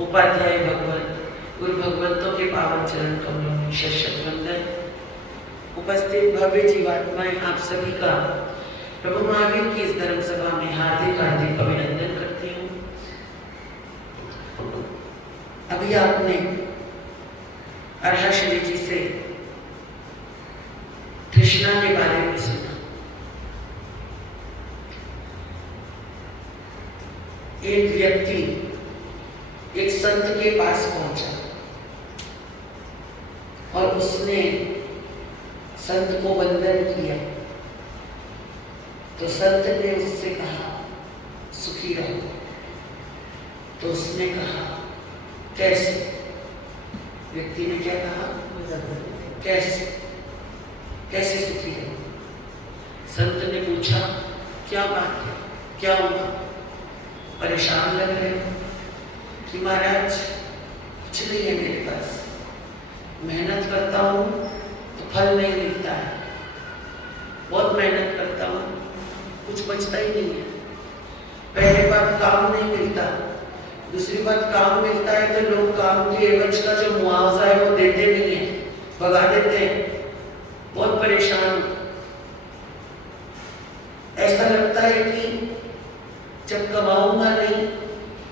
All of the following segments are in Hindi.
उपाध्याय भगवत गुरु भगवंतों के पावन चरण कमलों में शत वंदन। उपस्थित भव्य जीवात्माएं आप सभी का प्रभु महावीर की इस धर्म सभा में हार्दिक हार्दिक अभिनंदन करती हूँ। अभी आपने अर्हश्री जी से कृष्णा के बारे में सुना। एक व्यक्ति एक संत के पास पहुंचा और उसने संत को वंदन किया तो संत ने उससे कहा सुखी रहो। तो उसने कहा कैसे? व्यक्ति ने क्या कहा? कैसे कैसे सुखी रहो? संत ने पूछा क्या बात है, क्या हुआ? परेशान लग रहे हो कि महाराज कुछ नहीं है मेरे पास, मेहनत करता हूँ तो फल नहीं मिलता है, बहुत मेहनत करता हूँ कुछ बचता ही नहीं है। पहले बात काम नहीं मिलता, दूसरी बात काम मिलता है तो लोग काम के एवज का जो मुआवजा है वो देते नहीं है, भगा देते हैं। बहुत परेशान, ऐसा लगता है कि जब कमाऊंगा नहीं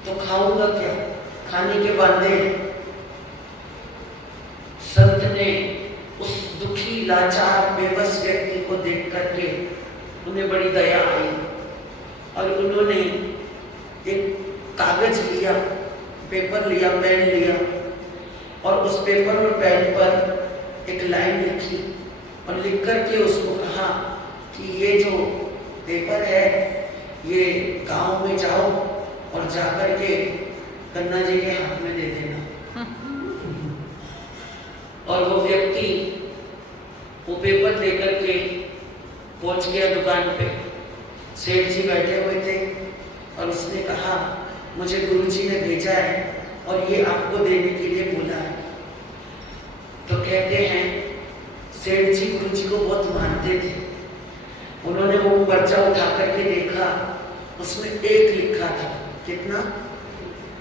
तो खाऊंगा क्या, खाने के बांधे। संत ने उस दुखी लाचार बेबस व्यक्ति को देख करके उन्हें बड़ी दया आई और उन्होंने एक कागज लिया, पेपर लिया, पेन लिया और उस पेपर और पेन पर एक लाइन लिखी और लिख करके उसको कहा कि ये जो पेपर है ये गांव में जाओ और जाकर के कन्ना जी के हाथ में दे देना। और वो व्यक्ति वो पेपर लेकर के पहुंच गया दुकान पे। सेठ जी बैठे हुए थे और उसने कहा मुझे गुरुजी ने भेजा है और ये आपको देने के लिए बोला है। तो कहते हैं सेठ जी गुरुजी को बहुत मानते थे। उन्होंने वो पर्चा उठा करके देखा, उसमें एक लिखा था। कितना?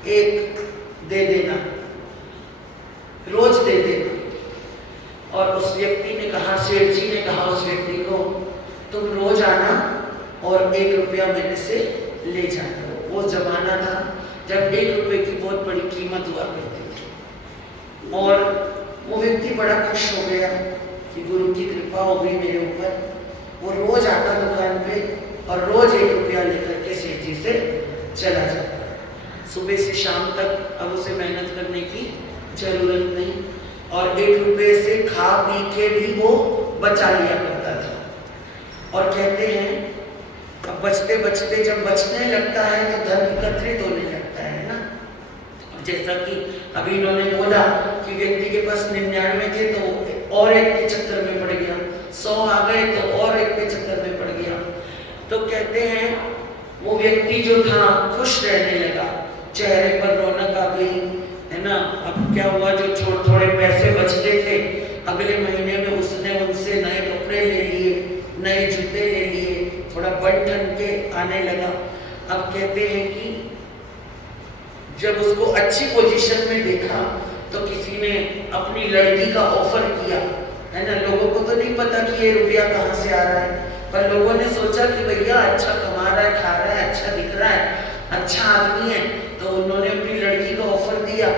एक दे देना, रोज दे देना। और उस व्यक्ति ने कहा, सेठ जी ने कहा उस व्यक्ति को तुम रोज आना और 1 रुपया मेरे से ले जाना। वो जमाना था जब 1 रुपये की बहुत बड़ी कीमत हुआ करती थी। और वो व्यक्ति बड़ा खुश हो गया कि गुरु की कृपा हो गई मेरे ऊपर। वो रोज आता दुकान पे और रोज 1 रुपया लेकर के सेठ जी से चला जाता। सुबह से शाम तक अब उसे मेहनत करने की जरूरत नहीं और 1 रुपये से खा पी के भी वो बचा लिया करता था। और कहते हैं अब बचते बचते जब बचने लगता है तो धन एकत्रित होने लगता है ना। जैसा कि अभी इन्होंने बोला कि व्यक्ति के पास 99 थे तो और एक के चक्कर में पड़ गया, 100 आ गए तो और एक के चक्कर में पड़ गया। तो कहते हैं वो व्यक्ति जो था खुश रहने लगा, चेहरे पर रौनक आ गई, है ना। अब क्या हुआ, जो थोड़े पैसे बचते थे अगले महीने में उसने उनसे नए कपड़े ले लिए, नए जूते ले लिए, थोड़ा बढ़ ठन के आने लगा। अब कहते हैं कि जब उसको अच्छी पोजीशन में देखा तो किसी ने अपनी लड़की का ऑफर किया, है ना। लोगों को तो नहीं पता कि ये रुपया कहाँ से आ रहा है, पर लोगों ने सोचा कि भैया अच्छा कमा रहा है, खा रहा है, अच्छा दिख रहा है, अच्छा आदमी है, तो उन्होंने अपनी लड़की का ऑफर दिया।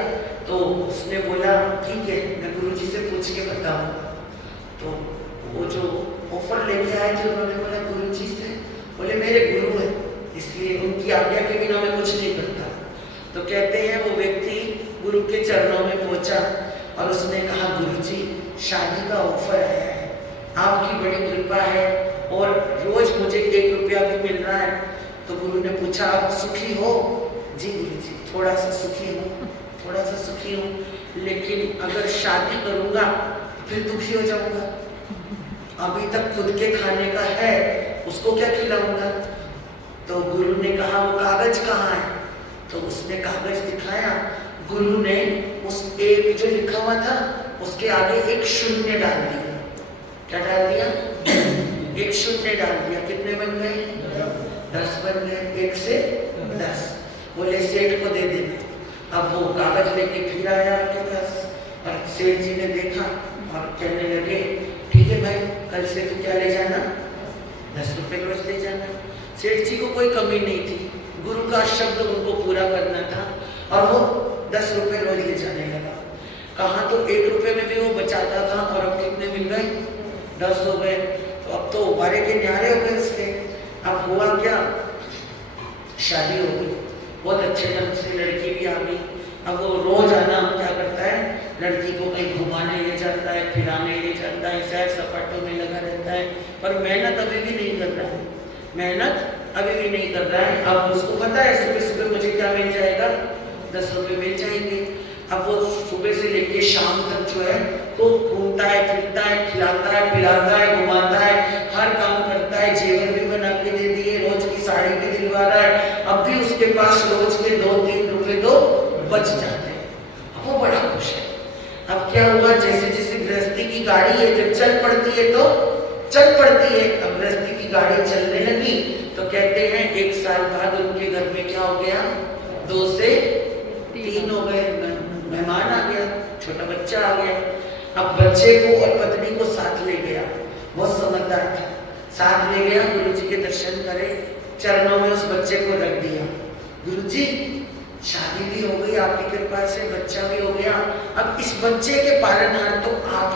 तो उसने बोला ठीक है मैं गुरुजी से पूछ के बताऊंगा। तो वो जो ऑफर लेके आए थे उन्होंने बोला गुरुजी से, बोले मेरे गुरु है इसलिए उनकी आज्ञा के बिना मैं कुछ नहीं करता। तो कहते हैं वो व्यक्ति गुरु के चरणों में पहुंचा और उसने कहा गुरुजी शादी का ऑफर आया है, आपकी बड़ी कृपा है और रोज मुझे 1 रुपया भी मिल रहा है। तो गुरु ने पूछा आप सुखी हो? जी गुरुजी थोड़ा सा सुखी हूँ, थोड़ा सा सुखी हूँ, लेकिन अगर शादी करूँगा फिर दुखी हो जाऊँगा। अभी तक खुद के खाने का है, उसको क्या खिलाऊंगा? तो गुरु ने कहा वो कागज कहाँ है? तो उसने कागज दिखाया। गुरु ने उस एक जो लिखा हुआ था उसके आगे एक शून्य डाल दिया। क्या डाल दिया? एक शून्य डाल दिया। कितने बन गए? 10 बन गए। 1 से 10। बोले सेठ को दे देना। अब वो कागज लेके फिर आया आपके पास और सेठ जी ने देखा और कहने लगे ठीक है भाई, कल से तो क्या ले जाना, 10 रुपए रोज ले जाना। सेठ जी को कोई कमी नहीं थी, गुरु का शब्द उनको पूरा करना था और वो 10 रुपए रोज ले जाने लगा। कहाँ तो 1 रुपए में भी वो बचाता था और अब कितने मिल गए, 10 हो गए। तो अब तो उबारे के न्यारे हो गए उसके। अब हुआ क्या, शादी हो गई, बहुत अच्छे ढंग से लड़की भी आ गई। अब वो रोज आना क्या करता है, लड़की को कहीं घुमाने ले जाता है, फिराने ले जाता है, सैर सपाटों में लगा रहता है, पर मेहनत अभी भी नहीं कर रहा है, मेहनत अभी भी नहीं कर रहा है। अब उसको पता है सुबह सुबह मुझे क्या मिल जाएगा, 10 रुपए मिल जाएंगे। अब वो सुबह से लेके शाम तक जो है वो घूमता है, फिरता है, खिलाता है, पिलाता है, घुमाता है, हर काम करता है, जेवर भी बना के दे दिए, रोज की साड़ी भी दिलवा रहा है। अब भी उसके पास रोज के 2-3 रुपए तो बच जाते हैं। अब वो बड़ा खुश है। अब क्या हुआ, जैसे जैसे गृहस्थी की गाड़ी है जब चल पड़ती है तो चल पड़ती है। अब गृहस्थी की गाड़ी चलने लगी तो कहते हैं 1 साल बाद उनके घर में क्या हो गया, 2 से 3 हो गए, मेहमान आ गया, छोटा बच्चा आ गया। अब बच्चे को और पत्नी को साथ ले गया, बहुत समझदार था, साथ ले गया, गुरु जी के दर्शन करे, चरणों में उस बच्चे को रख दिया। गुरु जी शादी भी हो गई आपकी कृपा से, बच्चा भी हो गया, अब इस बच्चे के पालनहार तो आप,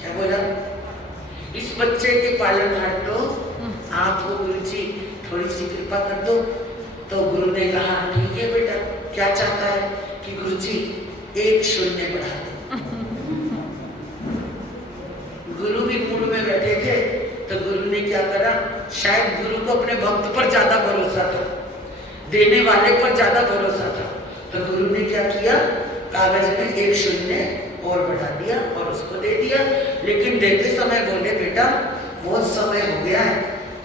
क्या बोला, इस बच्चे के पालनहार तो आप हो गुरु जी, थोड़ी सी कृपा कर दो। तो गुरु ने कहा ठीक है बेटा, क्या चाहता है कि गुरु जी 1 शून्य बढ़ा दो। गुरु भी मूड में बैठे थे तो गुरु ने क्या करा, शायद गुरु को अपने भक्त पर ज्यादा भरोसा था, देने वाले पर ज्यादा भरोसा था, तो गुरु ने क्या किया, कागज में 1 शून्य और बढ़ा दिया और उसको दे दिया। लेकिन देते समय बोले बेटा बहुत समय हो गया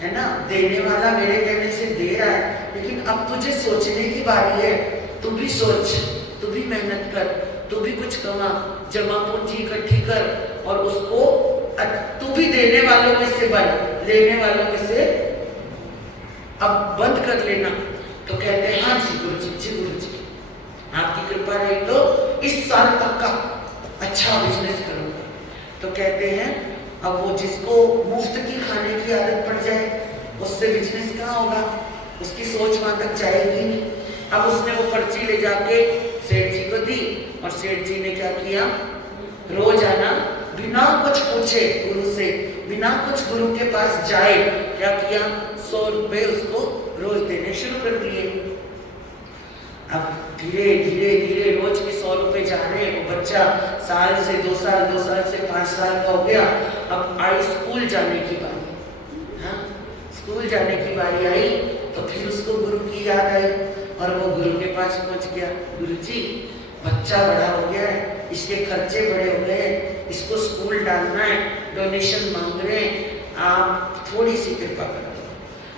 है ना, देने वाला मेरे कहने से दे रहा है, लेकिन अब तुझे सोचने की बारी है, तू भी सोच, तू भी मेहनत कर, तू भी कुछ कमा, जमा पूंजी इकट्ठी कर और उसको तू भी देने वालों में से बन, लेने वालों में से अब बंद कर लेना। तो कहते हैं हाँ जी गुरु जी, जी गुरु जी, आपकी कृपा रही तो इस साल तक का अच्छा बिजनेस करूंगा। तो कहते हैं अब वो जिसको मुफ्त की खाने की आदत पड़ जाए उससे बिजनेस कहाँ होगा, उसकी सोच वहां तक जाएगी नहीं। अब उसने वो पर्ची ले जाके सेठ जी को दी और सेठ जी ने क्या किया, रोज आना, बिना कुछ पूछे गुरु से, बिना कुछ गुरु के पास जाए, क्या किया, 100 रुपए उसको रोज देने शुरू कर दिए। अब धीरे धीरे धीरे रोज के 100 रुपए जा रहे हैं। वो बच्चा साल से 2 साल, 2 साल से 5 साल का हो गया। अब आई स्कूल जाने की बारी, हाँ स्कूल जाने की बारी आई तो फिर उसको गुरु की याद आई और वो गुरु के पास पहुंच गया। गुरु जी बच्चा बड़ा हो गया है, इसके खर्चे बड़े हो गए हैं, इसको स्कूल डालना है, डोनेशन मांग रहे हैं, आप थोड़ी सी कृपा कर दो।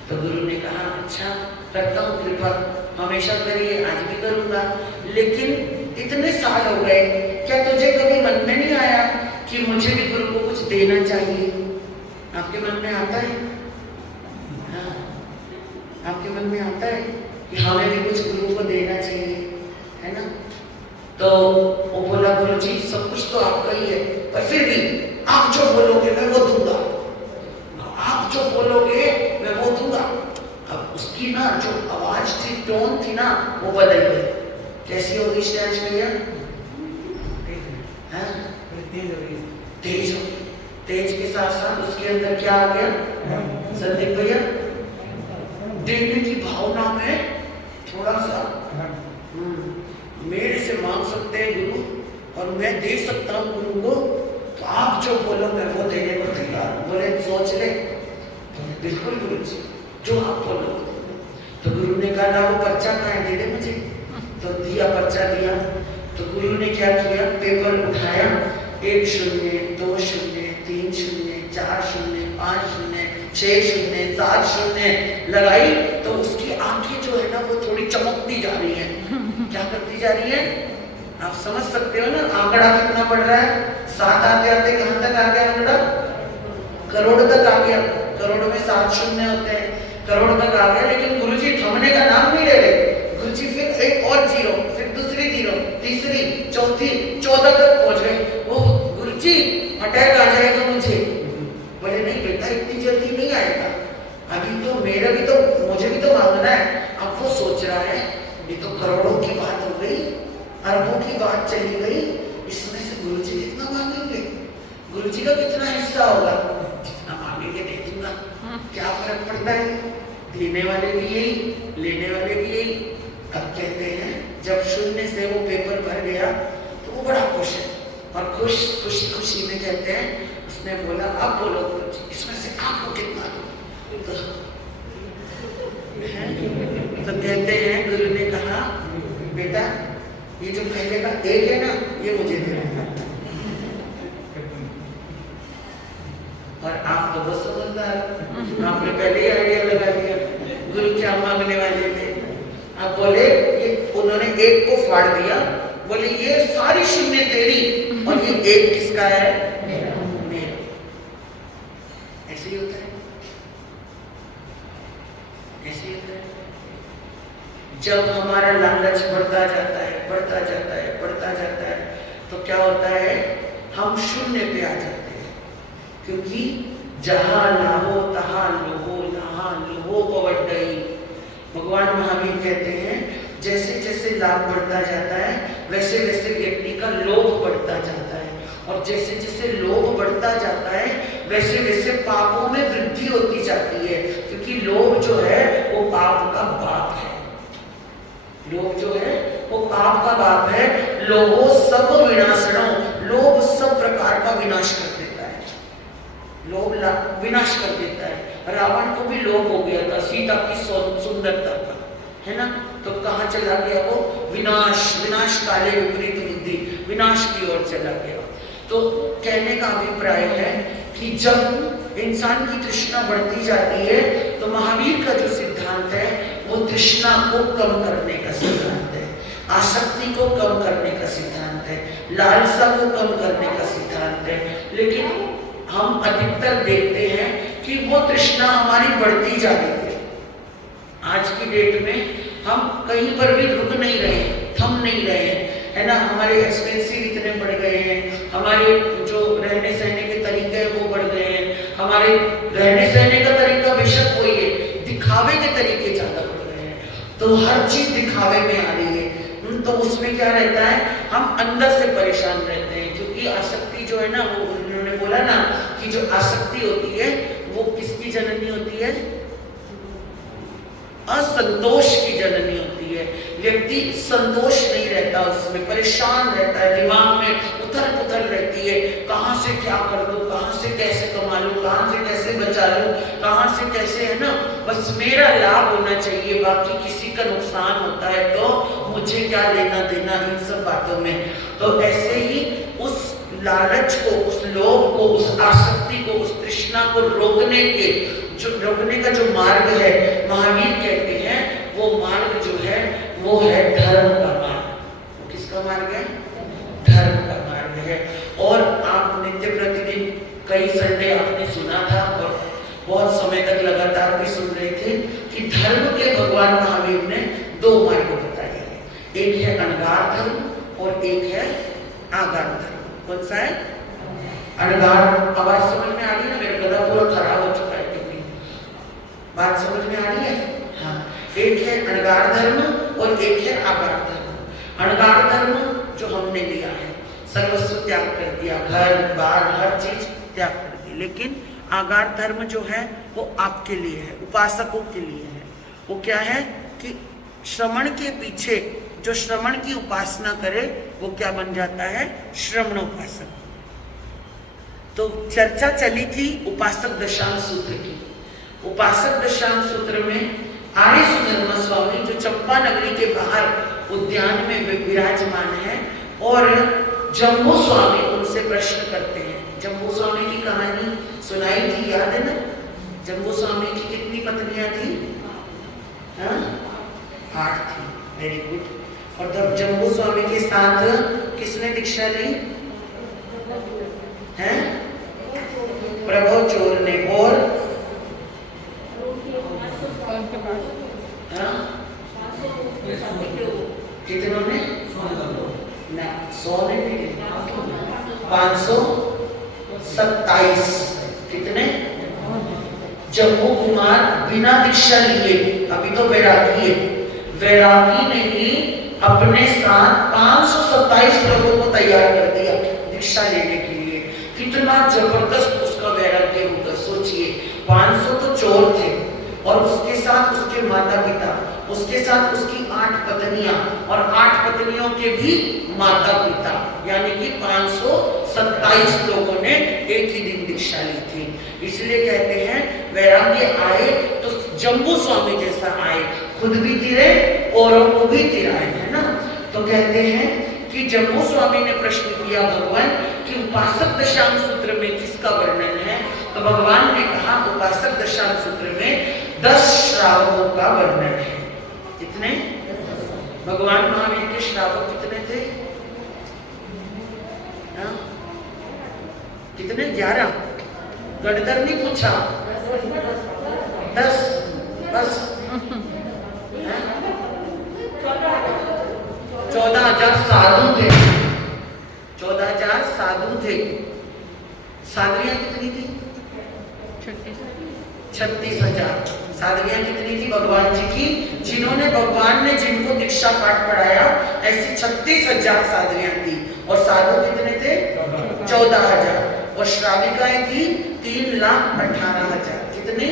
तो गुरु ने कहा अच्छा करता हूँ कृपा, हमेशा करिए, आज भी करूँगा, लेकिन इतने साल हो गए, क्या तुझे कभी मन में नहीं आया कि मुझे भी गुरु को कुछ देना चाहिए? आपके मन में आता है? हाँ, आपके मन में आता है कि हमें भी कुछ गुरु को देना चाहिए, है ना? तो वो बोला गुरु जी सब कुछ तो आपका ही है, पर फिर भी आप जो बोलोगे मैं वो दूंगा, आप जो बोलोगे मैं वो दूंगा। अब उसकी ना जो आवाज थी, टोन थी ना, वो बदल गई। कैसी होगी स्टैच भैया? तेज हो, तेज के साथ साथ उसके अंदर क्या आ गया संदीप भैया? देने की भावना में थोड़ा सा मेरे से मांग सकते हैं गुरु और मैं दे सकता हूँ गुरु को, तो आप जो बोलो मैं वो देने को तैयार हूँ। बोले सोच ले। बिल्कुल गुरु जी जो आप बोलो। तो गुरु ने कहा ना वो पर्चा कहाँ है, दे दे मुझे। तो दिया, पर्चा दिया। तो गुरु ने क्या किया, पेपर उठाया, 1 शून्य, 2 शून्य, 3 शून्य, 4 शून्य, 5 शून्य, 6 शून्य, 7 शून्य लगाई तो उसकी आंखें जो है ना वो थोड़ी चमकती जा रही है। क्या करती जा रही है आप समझ सकते हो ना, आंकड़ा कितना बढ़ रहा है, 7 आते आते कहां तक आ गया आंकड़ा, करोड़ तक आ गया। करोड़ में 7 शून्य होते हैं, करोड़ तक आ गया। लेकिन गुरुजी थमने का नाम नहीं ले रहे। गुरुजी फिर एक और 0, फिर दूसरा तीसरी, चौथी, 14 तक पहुंच गए। वो गुरुजी अटैक आ जाएगा मुझे। बोले नहीं बेटा इतनी जल्दी नहीं आएगा, अभी तो मुझे भी तो मांगना है। अब वो सोच रहा है ये तो करोड़ों की बात हो गई, अरबों की बात चली गई, इसमें से गुरुजी कितना मांगेंगे, गुरुजी का कितना हिस्सा होगा, जितना मांगेंगे दे दूंगा, क्या फर्क पड़ता है, देने वाले भी यही, लेने वाले भी यही। अब कहते हैं जब शून्य से वो पेपर भर गया तो वो बड़ा खुश है, और खुशी खुशी में कहते हैं उसने बोला अब बोलो गुरुजी इसमें से आपको कितना दो। तो कहते हैं गुरु ने कहा बेटा ये जो पहले का एक है ना ये मुझे दे देना। और आप तो बहुत समझदार, आपने पहले ही आइडिया लगा दिया गुरु क्या मांगने वाले थे। अब बोले ये उन्होंने एक को फाड़ दिया, बोले ये सारी शून्य तेरी और ये एक किसका है, मेरा। ऐसे ही होता है, ऐसे ही होता है। जब हमारा लालच बढ़ता जाता है, बढ़ता जाता है, बढ़ता जाता है, तो क्या होता है हम शून्य पे आ जाते हैं। क्योंकि जहां लाहो तहां लोहो, लहा लोहो पवड्डई। भगवान महावीर कहते हैं जैसे जैसे लाभ बढ़ता जाता है वैसे वैसे व्यक्ति का लोभ बढ़ता जाता है, और जैसे जैसे लोभ बढ़ता जाता है वैसे वैसे पापों में वृद्धि होती जाती है। क्योंकि लोभ जो है वो पाप का बाप है, लोभ जो है वो पाप का बाप है। लोभो सब विनाशनो, लोभ सब प्रकार का विनाश कर देता है, लोभ विनाश कर देता है। रावण को भी लोभ हो गया था सीता की सुंदरता का, है ना, तो कहाँ चला गया वो, विनाश, विनाश काले विपरीत बुद्धि, विनाश की ओर चला गया। तो कहने का अभिप्राय है कि जब इंसान की तृष्णा बढ़ती जाती है तो महावीर का जो सिद्धांत है वो तृष्णा को कम करने का सिद्धांत है, आसक्ति को कम करने का सिद्धांत है, लालसा को कम करने का सिद्धांत है। लेकिन हम अधिकतर देखते हैं कि वो तृष्णा हमारी बढ़ती जा रही है। आज की डेट में हम कहीं पर भी रुक नहीं रहे, थम नहीं रहे, है ना। हमारे एक्सपेंसिव इतने बढ़ गए हैं, हमारे जो रहने सहने के तरीके हैं वो बढ़ गए हैं, हमारे रहने सहने का तरीका बेशक वही है, दिखावे के तरीके ज्यादा बढ़ गए हैं, तो हर चीज दिखावे में आ रही है। तो उसमें क्या रहता है हम अंदर से परेशान रहते हैं। क्योंकि आसक्ति जो है ना, वो उन्होंने बोला ना कि जो आसक्ति होती है वो किसकी जननी होती है, असंतोष की जननी होती है। व्यक्ति संतोष नहीं रहता, उसमें परेशान रहता है, दिमाग में उथल पुथल रहती है, कहाँ से क्या कर दूं, कहाँ से कैसे कमा लूं, कहाँ से कैसे बचा लूं, कहाँ से कैसे, है ना, बस मेरा लाभ होना चाहिए, बाकी किसी का नुकसान होता है तो मुझे क्या लेना देना इन सब बातों में। तो ऐसे ही उस लालच को, उस लोभ को, उस आसक्ति को, उस तृष्णा को रोकने का जो मार्ग है, महावीर कहते हैं वो मार्ग जो है वो है धर्म का मार्ग। वो किसका मार्ग है, धर्म का मार्ग है। और आप नित्य प्रतिदिन कई संडे आपने सुना था और बहुत समय तक लगातार भी सुन रहे थे कि धर्म के भगवान महावीर ने दो मार्ग बताए हैं, एक है अणगार धर्म और एक है आगार धर्म। कौन सा है, अणगार। आवाज समझ में आ रही है ना, मेरा गला पूरा खराब हो चुका है, क्योंकि बात समझ में आ रही है। हाँ, एक है अणगार धर्म और एक है आगार धर्म। अणगार धर्म जो हमने लिया है, सर्वस्व त्याग कर दिया, घर बार हर चीज त्याग कर दी। लेकिन आगार धर्म जो है वो आपके लिए है, उपासकों के लिए है। वो क्या है कि श्रवण के पीछे जो श्रवण की उपासना करे वो क्या बन जाता है, श्रवणोपासक। तो चर्चा चली थी उपासक दशांश सूत्र की। उपासक दशांश सूत्र में आर्य सुधर्मा स्वामी जो चंपा नगरी के बाहर उद्यान में विराजमान है, और जम्बू स्वामी उनसे प्रश्न करते हैं। जम्बू स्वामी की कहानी सुनाई थी, याद है ना। जम्बू स्वामी की कितनी पत्नियां थी, 8 थी। Very good. और तब जम्बू स्वामी के साथ किसने दीक्षा ली है, प्रभु चोर ने। और कितनों ने, ना 100 नहीं, 527। कितने? जम्बू कुमार बिना दीक्षा लिए, अभी तो वैरागी है, वैरागी ने ही अपने साथ 527 लोगों को तैयार कर दिया दीक्षा लेने के लिए। कितना जबरदस्त उसका वैराग्य होगा, सोचिए। 500 तो चोर थे और उसके साथ उसके माता पिता, उसके साथ उसकी 8 पत्नियां और 8 पत्नियों के भी माता पिता, यानी कि 527 लोगों ने एक ही दिन दीक्षा ली थी। इसलिए कहते हैं वैराग्य आए तो जम्बू स्वामी जैसा आए, खुद भी तिरे औरों को भी तिराए, है ना। तो कहते हैं कि जम्बू स्वामी ने प्रश्न किया भगवान कि उपासक दशांग सूत्र में किसका वर्णन है? तो भगवान ने कहा उपासक दशांग सूत्र में 10 श्रावकों का वर्णन है। कितने? भगवान महावीर के श्रावक कितने थे? हा? कितने? 11। गणधर नहीं पूछा, 10 बस। 14,000 साधु थे, 14,000 साधु थे। साधवियां कितनी थी? 36,000 साधवियां कितनी थी भगवान जी की? जिन्होंने भगवान ने जिनको दीक्षा पाठ पढ़ाया ऐसी 36,000 साधवियां थी। और साधु कितने थे? 14,000। और श्राविकाएं थी 3,18,000। कितने?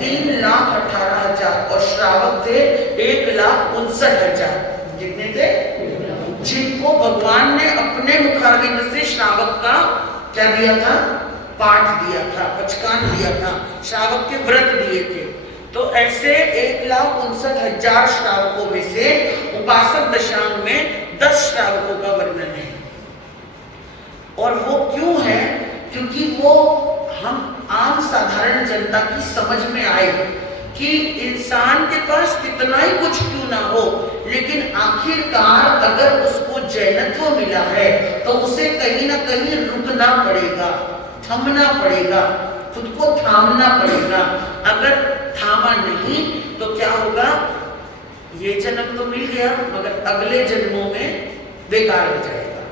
3,18,000। और श्रावक थे 1,59,000। कितने थे? जिनको भगवान ने अपने मुखारविंद से श्रावक का क्या दिया था? पाठ दिया था, पचकान दिया था, श्रावक के व्रत दिए थे। तो ऐसे 1,59,000 श्रावकों में से उपासक दशांग में 10 श्रावकों का वर्णन है। और वो क्यों है? क्योंकि वो हम आम साधारण जनता की समझ में आए कि इंसान के पास कितना ही कुछ क्यों ना हो, लेकिन आखिरकार अगर उसको जैनत्व मिला है तो उसे कहीं ना कहीं रुकना पड़ेगा, थमना पड़ेगा, खुद को थामना पड़ेगा। अगर थामा नहीं तो क्या होगा? ये जन्म तो मिल गया मगर अगले जन्मों में बेकार हो जाएगा।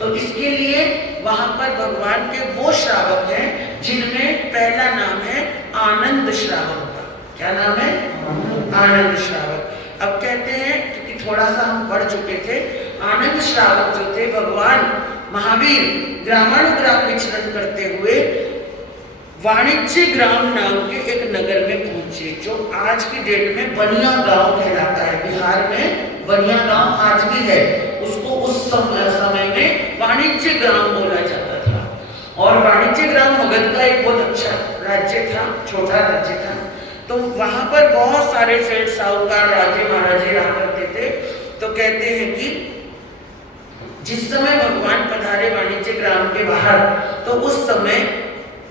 तो इसके लिए वहां पर भगवान के वो श्रावक हैं जिनमें पहला नाम है आनंद श्रावक का। क्या नाम है? आनंद श्रावक। अब कहते हैं, क्योंकि थोड़ा सा हम पढ़ चुके थे, आनंद श्रावक जो थे भगवान महावीर ग्रामानुग्राम विचरण करते हुए वाणिज्य ग्राम नाम के एक नगर में पहुंचे, जो आज की डेट में बनिया गांव कहलाता है। बिहार में बनिया गांव आज भी है, उसको उस समय में वाणिज्य ग्राम बोला जाता था। और वाणिज्य ग्राम मगध का एक बहुत अच्छा राज्य था, छोटा राज्य था। तो वहां पर बहुत सारे सेठ साहूकार राजे महाराजे रहा करते थे। तो कहते हैं कि जिस समय भगवान पधारे वाणिज्य ग्राम के बाहर, तो उस समय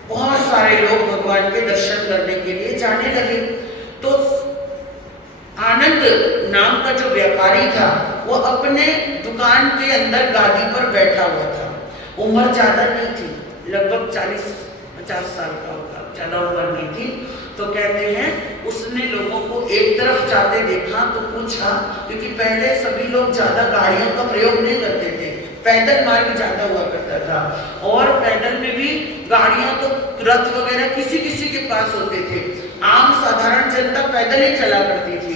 बहुत सारे लोग भगवान के दर्शन करने के लिए जाने लगे। तो आनंद नाम का जो व्यापारी था वो अपने दुकान के अंदर गादी पर बैठा हुआ था। उम्र ज्यादा नहीं थी, लगभग 40-50 साल का होगा, ज्यादा उम्र नहीं थी। तो कहते हैं उसने लोगों को एक तरफ जाते देखा तो पूछा, क्योंकि पहले सभी लोग ज्यादा गाड़ियों का प्रयोग नहीं करते थे, पैदल मार्ग ज्यादा हुआ करता था। और पैदल में भी गाड़ियां तो रथ वगैरह किसी किसी के पास होते थे, आम साधारण जनता पैदल ही चला करती थी।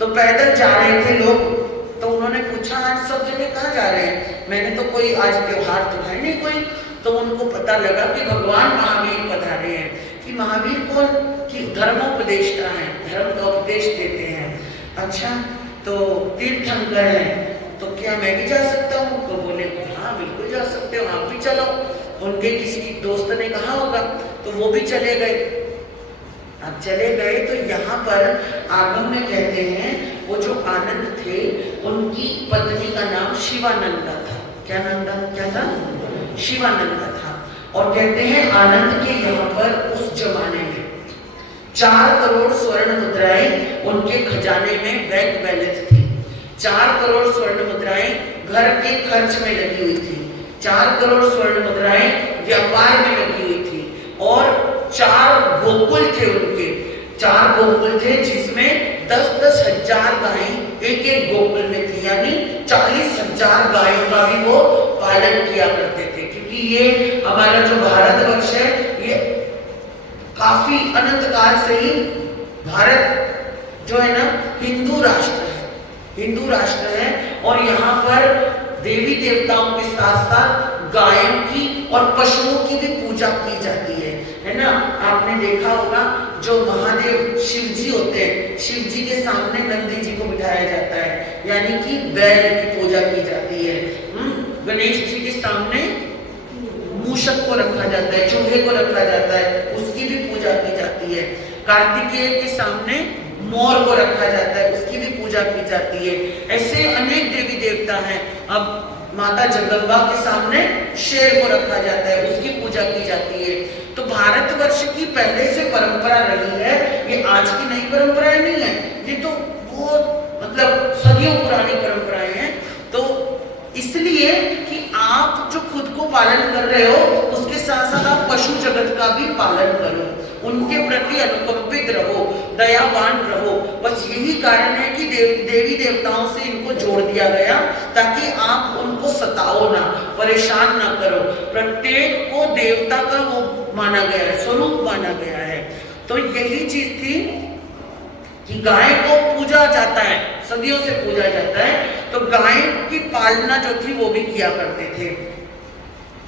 तो पैदल जा रहे थे लोग। तो उन्होंने पूछा आज सब जगह कहाँ जा रहे हैं? मैंने तो कोई आज त्योहार तो है नहीं कोई। तो उनको पता लगा कि भगवान महावीर पधारे हैं। कि महावीर कौन? कि धर्मोपदेष्टा हैं, धर्म का उपदेश देते हैं। अच्छा, तो तीर्थंकर हैं, तो क्या मैं भी जा सकता हूँ? तो बोले हाँ बिल्कुल जा सकते हो, आप भी चलो। उनके किसी दोस्त ने कहा होगा तो वो भी चले गए। अब चले गए तो यहाँ पर आगम में कहते हैं वो जो आनंद थे उनकी पत्नी का नाम शिवानंदा था। क्या नाम था? क्या था? शिवानंदा था। और कहते हैं आनंद के यहाँ पर उस जमाने में 4 करोड़ स्वर्ण मुद्राएं उनके खजाने में बैंक बैलेंस थी। 4 करोड़ स्वर्ण मुद्राएं घर के खर्च में लगी हुई थी, 4 करोड़ स्वर्ण मुद्राएं व्यापार में लगी हुई थी। और 4 गोकुल थे उनके, 4 गोकुल थे जिसमें 10-10 हजार गायें एक एक गोकुल में थी, यानी 40,000 गायों का भी वो पालन किया करते थे। क्योंकि ये हमारा जो भारतवर्ष है, ये काफी अनंत काल से ही भारत जो है ना हिंदू राष्ट्र है, हिंदू राष्ट्र है। और यहाँ पर देवी देवताओं के साथ साथ गायों की और पशुओं की भी पूजा की जाती है ना। आपने देखा होगा जो महादेव शिव जी होते हैं, शिव जी के सामने नंदी जी को बिठाया जाता है, यानी कि बैल की पूजा की जाती है। गणेश जी के सामने मूषक को रखा जाता है, चूहे को रखा जाता है, उसकी भी पूजा की जाती है। कार्तिकेय के सामने मोर को रखा जाता है, उसकी भी पूजा की जाती है। ऐसे अनेक देवी देवता हैं। अब माता जगदम्बा के सामने शेर को रखा जाता है, उसकी पूजा की जाती है। तो भारतवर्ष की पहले से परंपरा रही है, ये आज की नई परंपराएं नहीं है, ये तो बहुत मतलब सदियों पुरानी परंपराएं हैं। तो इसलिए कि आप जो खुद को पालन कर रहे हो, उसके साथ साथ आप पशु जगत का भी पालन करो, उनके प्रति अनुकंपित रहो, दयावान रहो। बस यही कारण है कि देवी देवताओं से इनको जोड़ दिया गया, ताकि आप उनको सताओ ना, परेशान ना करो। प्रत्येक को देवता का वो माना गया है, स्वरूप माना गया है। तो यही चीज थी कि गाय को पूजा जाता है, सदियों से पूजा जाता है। तो गाय की पालना जो थी वो भी किया करते थे,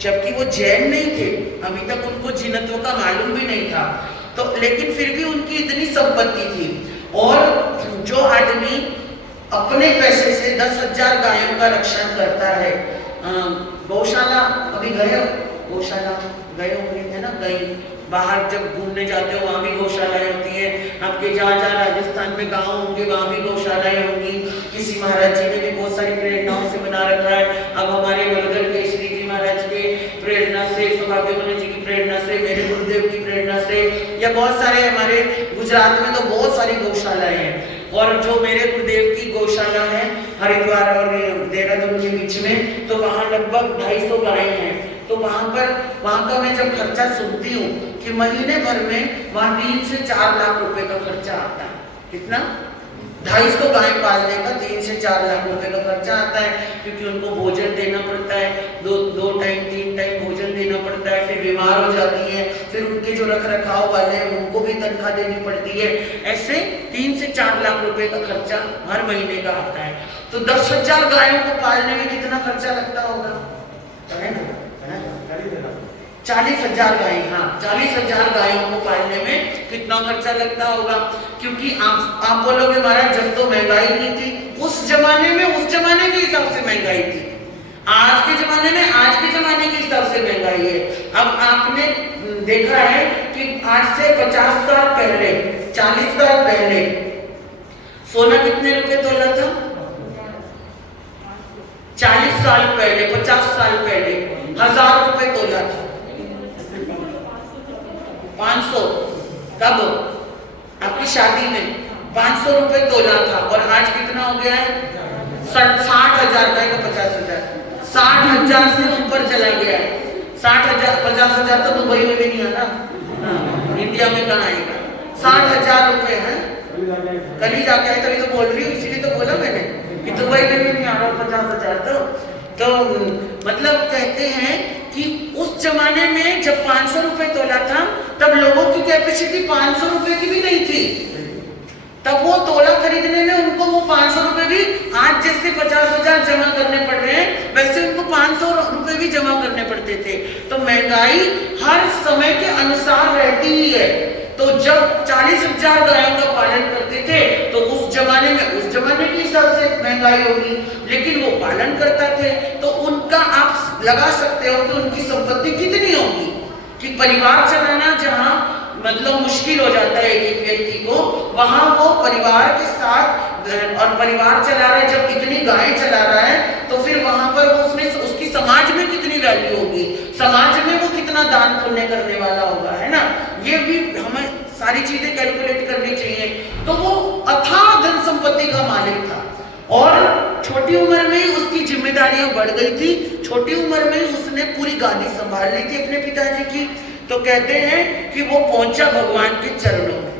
जबकि वो जैन नहीं थे, अभी तक उनको जिनत्व का मालूम भी नहीं था। तो लेकिन फिर भी उनकी इतनी संपत्ति थी। और जो आदमी अपने पैसे से 10,000 गायों का रक्षण करता है, गौशाला अभी गए हो, गौशाला गए होंगे है ना, कहीं बाहर जब घूमने जाते हो वहाँ भी गौशालाएं होती है। आपके जहाँ जहाँ राजस्थान में गांव होंगे वहाँ भी गौशालाएं होंगी। किसी महाराज जी ने भी बहुत सारी प्रेरणाओं से बना रखा है। अब हमारे वलगढ़ के श्री जी महाराज के प्रेरणा से, सौभाग्यवती जी की प्रेरणा से, मेरे गुरुदेव की प्रेरणा से, या बहुत सारे हमारे गुजरात में तो बहुत सारी गौशालाएं हैं। और जो मेरे गुरुदेव की गौशाला है हरिद्वार और देहरादून के बीच में, तो वहाँ लगभग 250 गायें हैं। तो वहाँ का मैं जब खर्चा सुनती हूँ कि महीने भर में वहाँ 3 से 4 लाख रुपए का खर्चा आता है। कितना? 250 गाय पालने का 3 से 4 लाख रुपए का खर्चा आता है, क्योंकि उनको भोजन देना पड़ता है, दो टाइम 3 टाइम भोजन देना पड़ता है, फिर बीमार हो जाती है, फिर उनके जो रख रखाव वाले हैं उनको भी तनख्वाह देनी पड़ती है। ऐसे 3 से 4 लाख रुपए का खर्चा हर महीने का आता है। तो 10,000 गायों को पालने में कितना खर्चा लगता होगा? 40,000 गायें, हाँ 40,000 गायों को पालने में कितना खर्चा लगता होगा? क्योंकि आप बोलोगे महाराज जब तो महंगाई नहीं थी, उस जमाने के हिसाब से महंगाई थी। आज के जमाने में आज के जमाने के हिसाब से महंगाई है। अब आपने देखा है कि आज से 50 साल पहले, 40 साल पहले सोना कितने रुपए तोला था? 40 साल पहले, 50 साल पहले 1000 रुपए तोला था। 500 कब? आपकी शादी में 500 रुपए तोला था। और आज कितना हो गया है? 60,000 का, 50,000, 60,000 से ऊपर चला गया है। 60,000, 50,000 तो दुबई में भी नहीं आता, इंडिया में कहाँ आएगा? 60,000 रुपए है। कल ही जाके आए, तभी तो बोल रही हूँ, इसीलिए तो बोला मैंने कि दुबई में भी नहीं आ रहा 50,000। तो मतलब कहते हैं कि उस जमाने में जब 500 रुपए तोला था, तब लोगों की कैपेसिटी 500 रुपए की भी नहीं थी। तब वो तोला खरीदने में उनको वो 500 रुपए भी, आज जैसे 50,000 जमा करने पड़ रहे हैं, वैसे उनको 500 रुपए भी जमा करने पड़ते थे। तो महंगाई हर समय के अनुसार रहती ही है। तो जब 40,000 गायों का पालन करते थे, तो उस जमाने के हिसाब से महंगाई होगी, लेकिन वो पालन करता थे। तो उनका आप लगा सकते हो कि उनकी संपत्ति कितनी होगी, कि परिवार चलाना जहाँ मतलब मुश्किल हो जाता है एक व्यक्ति को, वहां वो परिवार के साथ और परिवार चला रहा है। जब इतनी गायें चला रहा है, तो फिर वहां पर वो उसकी समाज में कितनी वैल्यू होगी, समाज में वो कितना दान पुण्य करने वाला होगा, है ना। ये भी हमें सारी चीजें कैलकुलेट करनी चाहिए। तो वो अथाह धन संपत्ति का मालिक था, और छोटी उम्र में ही उसकी जिम्मेदारियां बढ़ गई थी। छोटी उम्र में ही उसने पूरी गादी संभाल ली थी अपने पिताजी की। तो कहते हैं कि वो पहुंचा भगवान के चरणों में,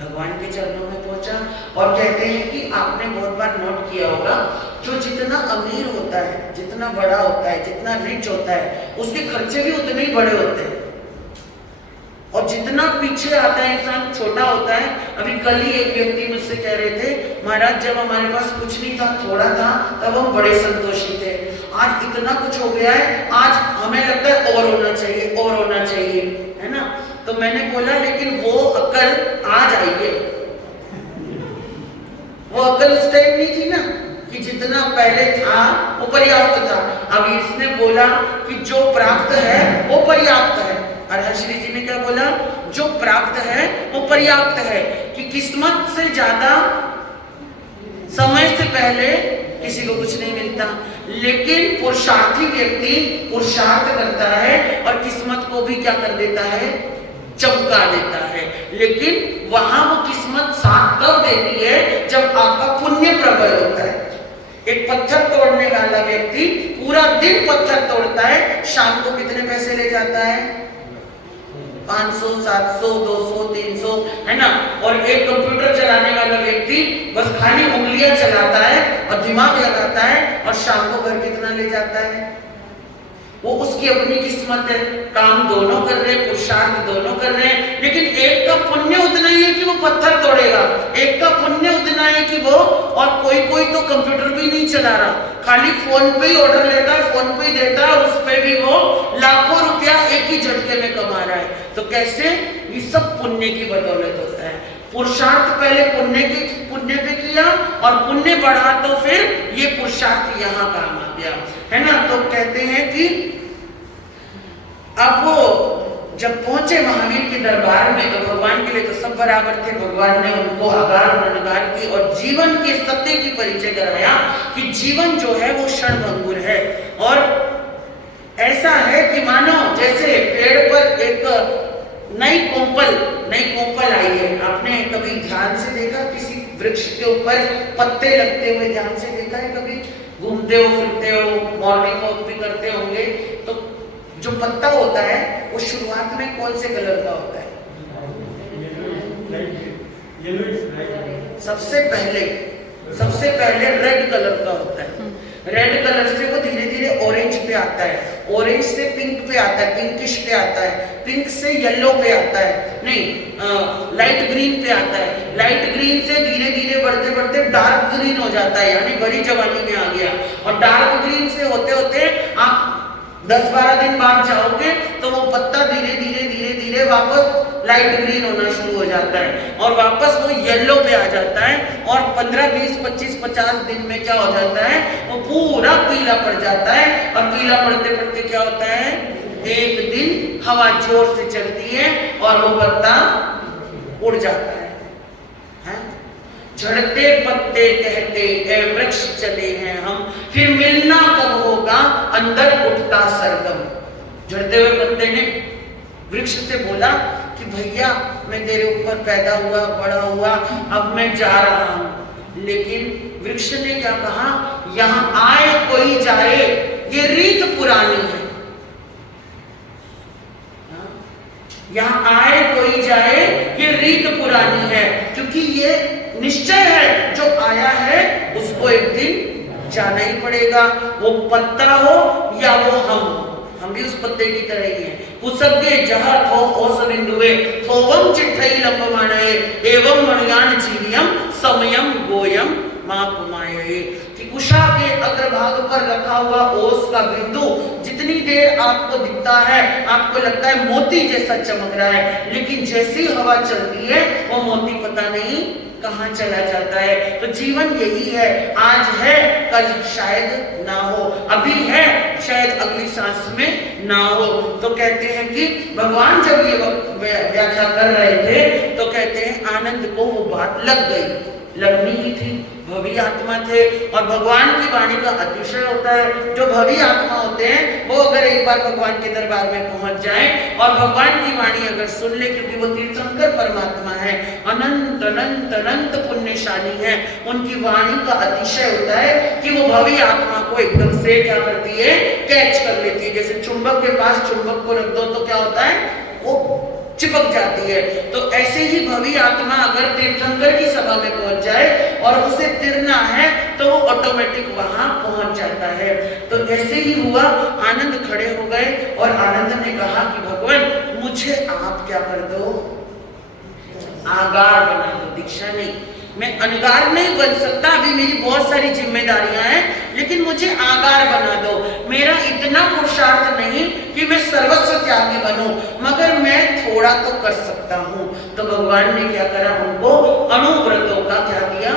भगवान के चरणों में पहुंचा। पहुंचा। और कहते हैं कि आपने बहुत बार नोट किया होगा, जो जितना अमीर होता है, जितना बड़ा होता है, जितना रिच होता है, उसके खर्चे भी उतने ही बड़े होते हैं। और जितना पीछे आता है इंसान, छोटा होता है। अभी कल ही एक व्यक्ति मुझसे कह रहे थे, महाराज जब हमारे पास कुछ नहीं था, थोड़ा था, तब हम बड़े संतोषी थे, आज इतना कुछ हो गया है, आज हमें लगता है और होना चाहिए, और होना चाहिए, है ना। तो मैंने बोला लेकिन वो अकल आज आई है, वो अकल उस टाइम नहीं थी ना, कि जितना पहले था वो पर्याप्त था। अब इसने बोला कि जो प्राप्त है वो पर्याप्त है, और हर्षरी जी ने क्या बोला, जो प्राप्त है वो पर्याप्त है, कि किस्मत से ज्यादा समय से पहले किसी को कुछ नहीं मिलता। लेकिन पुरुषार्थी व्यक्ति पुरुषार्थ करता है और किस्मत को भी क्या कर देता है, चमका देता है। लेकिन वहां वो किस्मत साथ तब देती है जब आपका पुण्य प्रबल होता है। एक पत्थर तोड़ने वाला व्यक्ति पूरा दिन पत्थर तोड़ता है, शाम को कितने पैसे ले जाता है, 500, 700, 200, 300, है ना। और एक कंप्यूटर चलाने वाला व्यक्ति बस खाली उंगलियां चलाता है और दिमाग लगाता है, और शाम को घर कितना ले जाता है, वो उसकी अपनी किस्मत है। काम दोनों कर रहे हैं, पुरुषार्थ दोनों कर रहे हैं, लेकिन एक का पुण्य उतना ही है कि वो पत्थर तोड़ेगा, एक का पुण्य उतना है कि वो, और कोई कोई तो कंप्यूटर भी नहीं चला रहा, खाली फोन पे ही ऑर्डर लेता है, फोन पे ही देता है, उस पे भी वो लाखों रुपया एक ही झटके में कमा रहा है। तो कैसे, ये सब पुण्य की बदौलत होता है। पुरुषार्थ पहले पुण्य पे किया, और पुण्य बढ़ा तो फिर ये पुरुषार्थ यहाँ काम आ गया, है ना। तो कहते हैं कि अब वो जब पहुंचे महावीर के दरबार में, तो भगवान के लिए तो सब बराबर थे। भगवान ने उनको आगार रणगार की और जीवन के सत्य की परिचय कराया कि जीवन जो है वो क्षणभंगुर है, और ऐसा है कि मानो जैसे पेड़ पर एक नई कोंपल आई है। आपने कभी ध्यान से देखा, किसी वृक्ष के ऊपर पत्ते लगते हुए ध्यान से देखा है कभी? घूमते हो, फिरते हो, मॉर्निंग वॉक भी करते होंगे, तो जो पत्ता होता है वो शुरुआत में कौन से कलर का होता है? सबसे पहले रेड कलर का होता है। रेड कलर से वो धीरे धीरे ऑरेंज पे आता है, ऑरेंज से पिंक पे आता है, पिंकिश पे आता है, पिंक से येलो पे आता है, नहीं लाइट ग्रीन पे आता है, लाइट ग्रीन से धीरे धीरे बढ़ते बढ़ते डार्क ग्रीन हो जाता है, यानी बड़ी जवानी में आ गया। और डार्क ग्रीन से होते होते आप 10-12 दिन बाद जाओगे तो वो पत्ता धीरे धीरे वापस लाइट ग्रीन होना शुरू हो जाता है, और वापस वो येलो पे आ जाता है, और 15, 20, 25, 50 दिन में क्या हो जाता है, वो पूरा पीला पड़ जाता है। और पीला पड़ते पड़ते क्या होता है, एक दिन हवा जोर से चलती है और वो पत्ता उड़ जाता है। झड़ते पत्ते कहते ए वृक्ष चले हैं हम, फिर मिलना कब होगा अंदर उठता सरगम। झड़ते हुए पत्ते ने वृक्ष से बोला कि भैया मैं तेरे ऊपर पैदा हुआ, बड़ा हुआ, अब मैं जा रहा हूं। लेकिन वृक्ष ने क्या कहा, यहां आए कोई जाए ये रीत पुरानी है, यहां आए कोई जाए ये रीत पुरानी है, क्योंकि ये निश्चय है जो आया है उसको एक दिन जाना ही पड़ेगा। वो पत्ता हो या वो हम भी उस पत्ते की तरह ही हैं। पुसके जहाँ थो ओस बिंदुए थोवम चिट्ठई लंबमाणये एवं मणियान जीवियम समयम गोयम मापुमाये। कि कुशा के अग्रभाग पर रखा हुआ ओस का बिंदु जितनी देर आपको दिखता है, आपको लगता है मोती जैसा चमक रहा है, लेकिन जैसी हवा चलती है वो मोती पता नहीं कहां चला जाता है। तो जीवन यही है, आज है कल शायद ना हो, अभी है शायद अगली सांस में ना हो। तो कहते हैं कि भगवान जब ये व्याख्या कर रहे थे तो कहते हैं आनंद को वो बात लग गई, लगनी ही थी। भवी आत्मा थे और भगवान की वाणी का अतिशय होता है। जो भवी आत्मा होते हैं वो अगर एक बार भगवान के दरबार में पहुंच जाएं और भगवान की वाणी अगर सुन ले, क्योंकि वो तीर्थंकर परमात्मा है, अनंत अनंत अनंत पुण्यशाली है, उनकी वाणी का अतिशय होता है कि वो भवी आत्मा को एकदम से क्या करती है, कैच कर लेती है। जैसे चुंबक के पास चुंबक को रख दो तो क्या होता है, वो चिपक जाती है। तो ऐसे ही भवी आत्मा अगर तीर्थंकर की सभा में पहुंच जाए और उसे तिरना है तो वो ऑटोमेटिक वहां पहुंच जाता है। तो ऐसे ही हुआ, आनंद खड़े हो गए और आनंद ने कहा कि भगवान मुझे आप क्या कर दो, आगार बना दो, दीक्षा नहीं, मैं अनगार नहीं बन सकता, अभी मेरी बहुत सारी जिम्मेदारियां हैं, लेकिन मुझे आगार बना दो। मेरा इतना पुरुषार्थ नहीं कि मैं सर्वस्व त्यागी बनूं, मगर मैं थोड़ा तो कर सकता हूं। तो भगवान ने क्या करा, उनको अणुव्रतों का क्या दिया,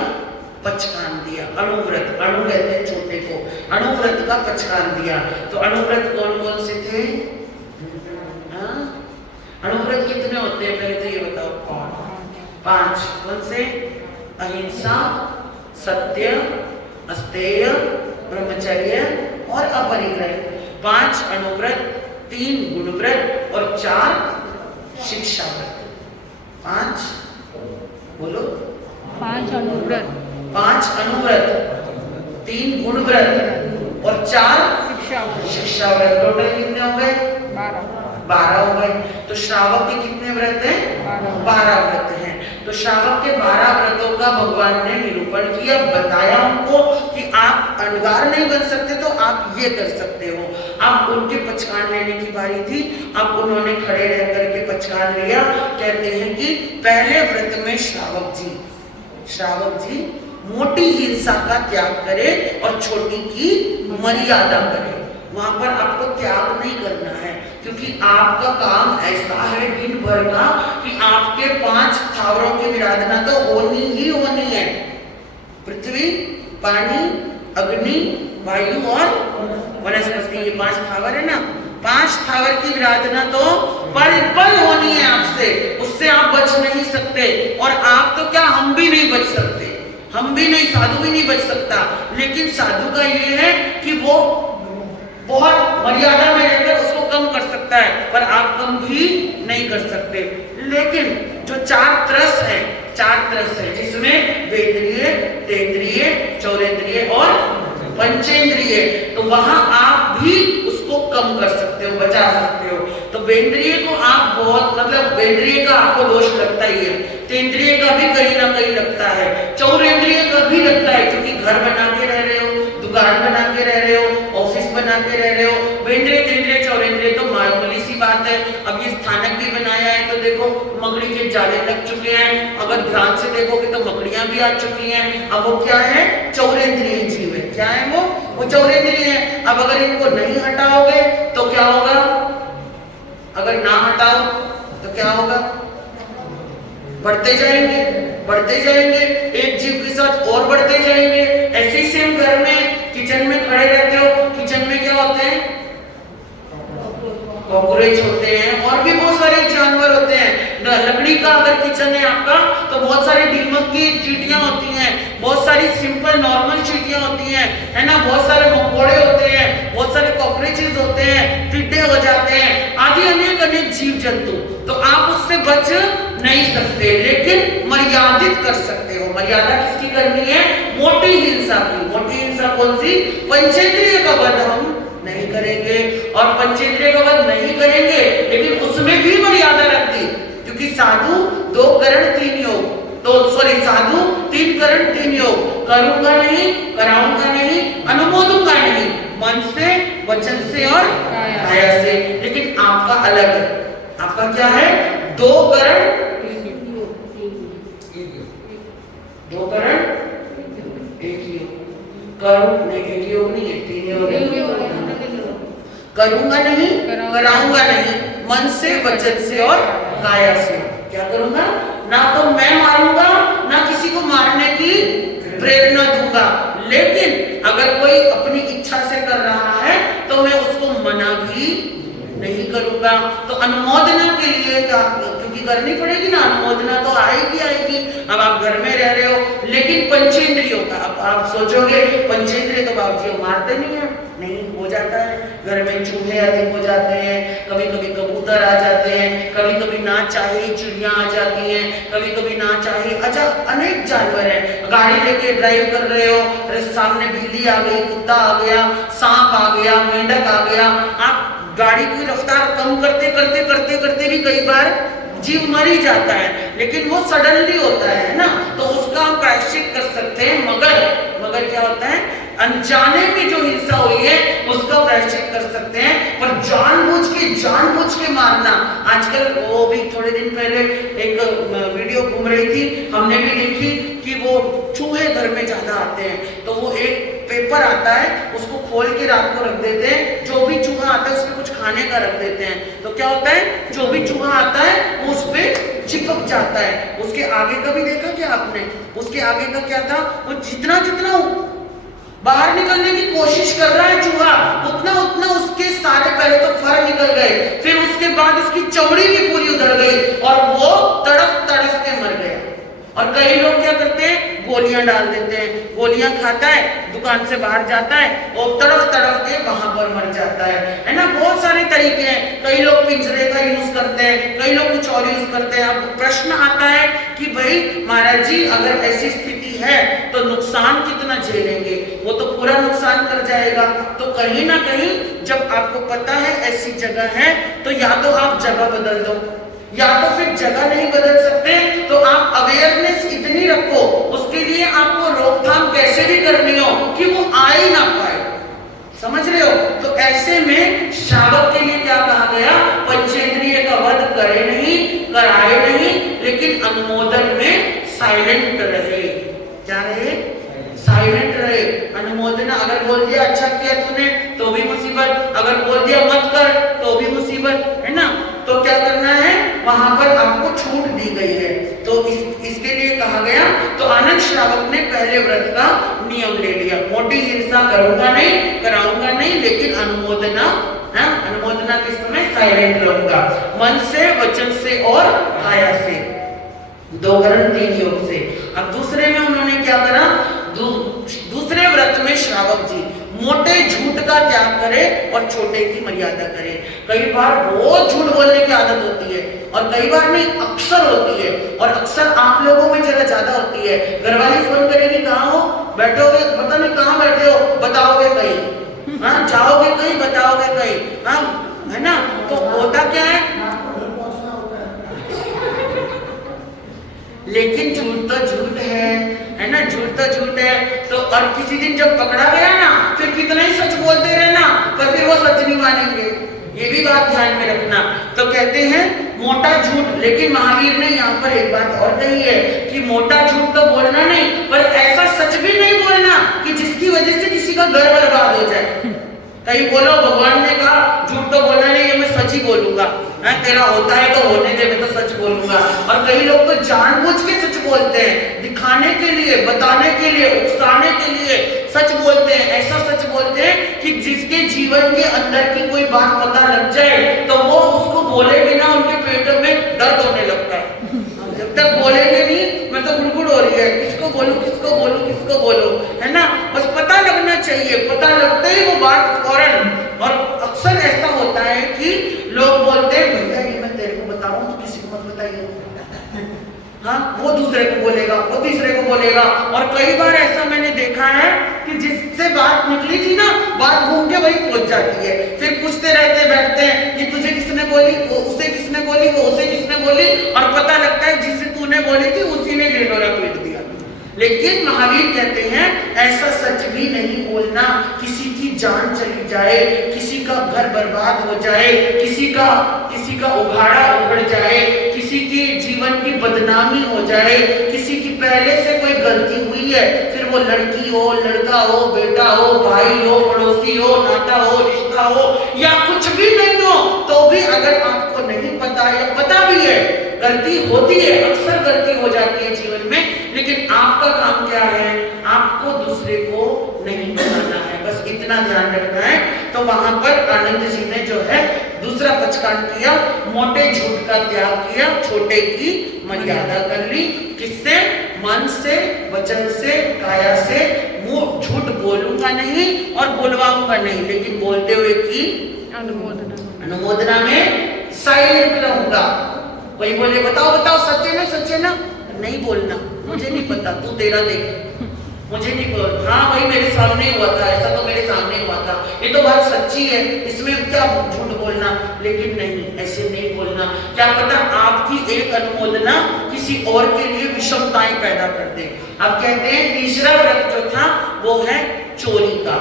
पचकान दिया। अणुव्रत, अणु कहते हैं छोटे को, अणुव्रत का पचकान दिया। तो अणुव्रत कौन कौन से थे? अणुव्रत कितने होते हैं पहले तो ये बताओ? 5। कौन से? अहिंसा, सत्य, अस्तेय, ब्रह्मचर्य और अपरिग्रह। 5 अणुव्रत, 3 गुणव्रत और 4 शिक्षा व्रत। 5 बोलो, 5 अणुव्रत, 5 अणुव्रत, 3 गुणव्रत और 4 शिक्षा व्रत। टोटल कितने हो गए? 12 हो गए। तो श्रावक के कितने व्रत हैं? 12 व्रत हैं। तो श्रावक के 12 व्रतों का भगवान ने निरूपण किया, बताया उनको कि आप अनगार नहीं बन सकते तो आप ये कर सकते हो। अब उनके पचकान लेने की बारी थी। अब उन्होंने खड़े रह करके पचकान लिया। कहते हैं कि पहले व्रत में श्रावक जी मोटी हिंसा का त्याग करे और छोटी की मर्यादा करे। वहां पर आपको त्याग नहीं करना है, क्योंकि आपका काम ऐसा है दिन भर का कि आपके 5 स्थावरों की विराधना तो होनी ही होनी है। पृथ्वी, पानी, अग्नि, वायु और वनस्पति, ये 5 स्थावर है ना। 5 स्थावर की विराधना तो पल पल होनी है आपसे, उससे आप बच नहीं सकते। और आप तो क्या, हम भी नहीं बच सकते, हम भी नहीं, साधु भी नहीं बच सकता। लेकिन साधु का ये है कि वो बहुत मर्यादा में रहकर उसको कम कर सकता है, पर आप कम भी नहीं कर सकते। लेकिन जो 4 त्रस है, 4 त्रस है जिसमें वेंद्रिय, तेंद्रिय, चौरेंद्रिय और पंचेंद्रिय, तो वहां आप भी उसको कम कर सकते हो, बचा सकते हो। तो वेंद्रिय को आप बहुत, मतलब वेंद्रिय का आपको दोष लगता ही है, तेंद्रिय का भी कहीं ना कहीं लगता है, चौरेंद्रिय का भी लगता है, क्योंकि घर बना के रह रहे हो, दुकान बना के रह रहे हो, ऑफिस बना के रह रहे हो। वेंद्रिय, तेंद्रिय, चौरेंद्रिय तो मामूली सी बात है। अब ये स्थानक भी बनाया है तो देखो मकड़ी के जाले लग चुके हैं, अगर ध्यान से देखोगे तो मकड़ियां भी आ चुकी हैं। अब वो क्या है? चौरेंद्रिय जीव है। क्या है वो चौरेंद्रिय है। अब अगर इनको नहीं हटाओगे तो क्या होगा? अगर ना हटाओ तो क्या होगा? बढ़ते जाएंगे, बढ़ते जाएंगे, एक जीव के साथ और बढ़ते जाएंगे। ऐसे ही सेम घर में, किचन में खड़े रहते हो, किचन में क्या होते हैं? कॉकरोच होते हैं और भी बहुत सारे जानवर होते हैं। लकड़ी का अगर किचन है आपका तो बहुत सारे दीमक की चींटियां होती हैं, बहुत सारी सिंपल नॉर्मल चींटियां होती हैं, है ना, बहुत सारे मकोड़े होते हैं, बहुत सारे कॉकरोचेस होते हैं, टिड्डे हो जाते हैं, आदि अनेक अनेक जीव जंतु। तो आप उससे बच नहीं सकते, लेकिन मर्यादित कर सकते हो। मर्यादा किसकी करनी है? मोटी हिंसा की। मोटी हिंसा कौन सी? पंचेंद्रिय का वध हम नहीं करेंगे, और पंचेंद्रिय का वध नहीं करेंगे, लेकिन उसमें भी मर्यादा रख दी, क्योंकि साधु 2 करण 3 योग, तो सॉरी, साधु 3 करण 3 योग, करूंगा नहीं, कराऊंगा नहीं, अनुमोदूंगा नहीं, मन से, वचन से और काया से। लेकिन आपका अलग है, आपका क्या है? 2 करण 2 करण 1 योग। करूं नहीं, 1 योग नहीं है, 3 योग है। करूंगा नहीं, कराऊंगा नहीं, मन से, वचन से और काया से। क्या करूंगा? ना तो मैं मारूंगा, ना किसी को मारने की प्रेरणा दूंगा। लेकिन अगर कोई अपनी इच्छा से कर रहा है तो मैं उसको मना भी नहीं करूंगा। तो अनुमोदना के लिए क्या, क्योंकि करनी पड़ेगी ना, अनुमोदना तो आएगी आएगी। अब आप घर में रह रहे हो, लेकिन पंचेंद्रियों का, अब आप सोचोगे पंचेंद्रिय तो बाबू जी मारते नहीं है, नहीं, हो जाता है। घर में चूहे अधिक हो जाते हैं, कभी कभी कबूतर आ जाते हैं, कभी कभी ना चाहे चिड़िया आ जाती हैं, कभी कभी ना चाहे, अच्छा अनेक जानवर हैं। गाड़ी लेके ड्राइव कर रहे हो, सामने बिल्ली आ गई, कुत्ता आ गया, सांप आ गया, मेंढक आ गया, आप गाड़ी की रफ्तार कम करते करते करते करते भी कई बार जीव मर ही जाता है, लेकिन वो सडनली होता है ना, तो उसका हम प्रायश्चित कर सकते हैं। मगर क्या होता है, अनजाने में जो हिंसा हुई है उसका प्रायश्चित कर सकते हैं, पर जानबूझ के मारना। आजकल वो भी थोड़े दिन पहले एक वीडियो घूम रही थी, हमने भी देखी कि वो चूहे घर में ज्यादा आते हैं, तो वो एक पेपर आता है, उसको खोल के रात को रख देते हैं, जो भी चूहा आता है उसमें कुछ खाने का रख देते हैं, तो क्या होता है, जो भी चूहा आता है वो उस पे चिपक जाता है। उसके आगे का भी देखा क्या आपने? उसके आगे का क्या था, वो जितना बाहर निकलने की कोशिश कर रहा है चूहा, उतना उसके सारे पहले तो फर निकल गए, फिर उसके बाद उसकी चमड़ी भी पूरी उधड़ गई और वो तड़फ के मर गया। और कई लोग क्या करते हैं, गोलियां डाल देते हैं, गोलियां खाता है, दुकान से बाहर जाता है और तड़फ के वहां पर मर जाता है ना। बहुत सारे तरीके हैं, कई लोग पिंजरे का यूज करते हैं, कई लोग कुछ और यूज करते हैं। अब प्रश्न आता है कि भाई महाराज जी, अगर ऐसी स्थिति है तो नुकसान कितना झेलेंगे? वो तो पूरा नुकसान कर जाएगा। तो कहीं ना कहीं जब आपको पता है ऐसी जगह है, तो या तो आप जगह बदल दो, या तो फिर जगह नहीं बदल सकते तो आप अवेयरनेस इतनी रखो, उसके लिए आपको रोकथाम कैसे भी करनी हो कि वो आ ही ना पाए। समझ रहे हो? तो ऐसे में श्रावक के लिए क्या कहा गया, पंचेंद्रिय का वध करे नहीं, कराए नहीं, लेकिन अनुमोदन में साइलेंट रहे। क्या रहे? साइलेंट रहे। अनुमोदना, अगर बोल दिया अच्छा किया तूने तो भी मुसीबत, अगर बोल दिया मत कर तो भी मुसीबत, है ना। तो क्या करना है, वहां पर आपको छूट दी गई है, तो इसके लिए कहा गया। तो आनंद श्रावक ने पहले व्रत का नियम ले लिया, मोटी हिंसा करूंगा नहीं, कराऊंगा नहीं, लेकिन अनुमोदना के समय साइलेंट रहूंगा, मन से, वचन से और काया से, 2 वर्ण 3 योग से। अब दूसरे में उन्होंने क्या करा, दूसरे व्रत में श्रावक जी मोटे झूठ का त्याग करे और छोटे की मर्यादा करे। कई बार बहुत झूठ बोलने की आदत होती है और कई बार नहीं, अक्सर होती है, और अक्सर आप लोगों में जरा ज्यादा होती है। घरवाली फोन करेगी, कहाँ हो, बैठोगे, पता नहीं कहाँ बैठे हो, बताओगे कहीं, हाँ जाओगे कहीं, बताओगे कहीं, हाँ, है ना। तो होता क्या है, लेकिन झूठ तो झूठ है ना, झूठ तो झूठ है। तो और किसी दिन जब पकड़ा गया ना, फिर कितना ही सच बोलते रहना, पर फिर वो सच नहीं मानेंगे, ये भी बात ध्यान में रखना। तो कहते हैं मोटा झूठ, लेकिन महावीर ने यहाँ पर एक बात और कही है कि मोटा झूठ तो बोलना नहीं, पर ऐसा सच भी नहीं बोलना कि जिसकी वजह से किसी का घर बर्बाद हो जाए। कहीं बोलो भगवान ने कहा झूठ तो बोलना नहीं, ये मैं सच ही बोलूंगा, तेरा होता है तो होने दे, मैं तो सच बोलूंगा। और कई लोग तो जानबूझ के सच बोलते हैं, दिखाने के लिए, बताने के लिए, उकसाने के लिए सच बोलते हैं। ऐसा सच बोलते हैं कि जिसके जीवन के अंदर की कोई बात पता लग जाए तो वो उसको बोले बिना उनके पेट में दर्द होने लगता है। जब तक बोलेंगे नहीं, मैं तो गुड़गुड़ हो रही है, किसको बोलूं, है ना। बस पता लगना चाहिए, पता लगते ही वो बात फौरन। और अक्सर ऐसा होता है कि लोग बोलते हैं भैया ये मैं तेरे को बताऊं तो किसी को मत बताइए, हाँ, वो दूसरे को बोलेगा, वो तीसरे को बोलेगा। और कई बार ऐसा मैंने देखा है कि जिससे बात निकली थी ना, बात घूम के वही पहुंच जाती है। फिर पूछते रहते बैठते हैं कि तुझे किसने बोली, वो उसे किसने बोली, वो उसे किसने बोली, और पता लगता है जिसे तूने बोली थी उसी ने ढिंढोरा पीट दिया। लेकिन महावीर कहते हैं ऐसा सच भी नहीं बोलना, किसी की जान चली जाए, किसी का घर बर्बाद हो जाए, किसी का उघाड़ा उघड़ जाए, किसी की जीवन की बदनामी हो जाए, किसी की पहले से कोई गलती हुई है, फिर वो लड़की हो, लड़का हो, बेटा हो, भाई हो, पड़ोसी हो, नाता हो, रिश्ता हो, या कुछ भी नहीं हो, तो भी अगर आपको नहीं पता या पता भी है, गलती होती है, अक्सर गलती हो जाती है जीवन में, लेकिन आपका काम क्या है, आपको दूसरे को नहीं बताना है, बस इतना ध्यान रखना है। तो वहां पर आनंद जी ने जो है दूसरा पचकान किया, मोटे झूठ का त्याग किया, छोटे की मर्यादा कर ली। किससे? मन से, वचन से, काया से। मुंह झूठ बोलूंगा नहीं और बोलवाऊंगा नहीं, लेकिन बोलते हुए की अनुमोदना में साइलेंट रहूंगा। कोई बोले बताओ सच्चे ना, नहीं बोलना, मुझे नहीं पता, तू तेरा देख, मुझे नहीं बोल, हाँ भाई मेरे सामने हुआ था, ऐसा तो मेरे सामने हुआ था, ये तो बात सच्ची है, इसमें क्या झूठ बोलना। लेकिन नहीं, ऐसे नहीं बोलना। क्या पता आपकी एक अनुमोदना किसी और के लिए विषमताएं पैदा कर दे। अब कहते हैं तीसरा व्रत जो था वो है चोरी का।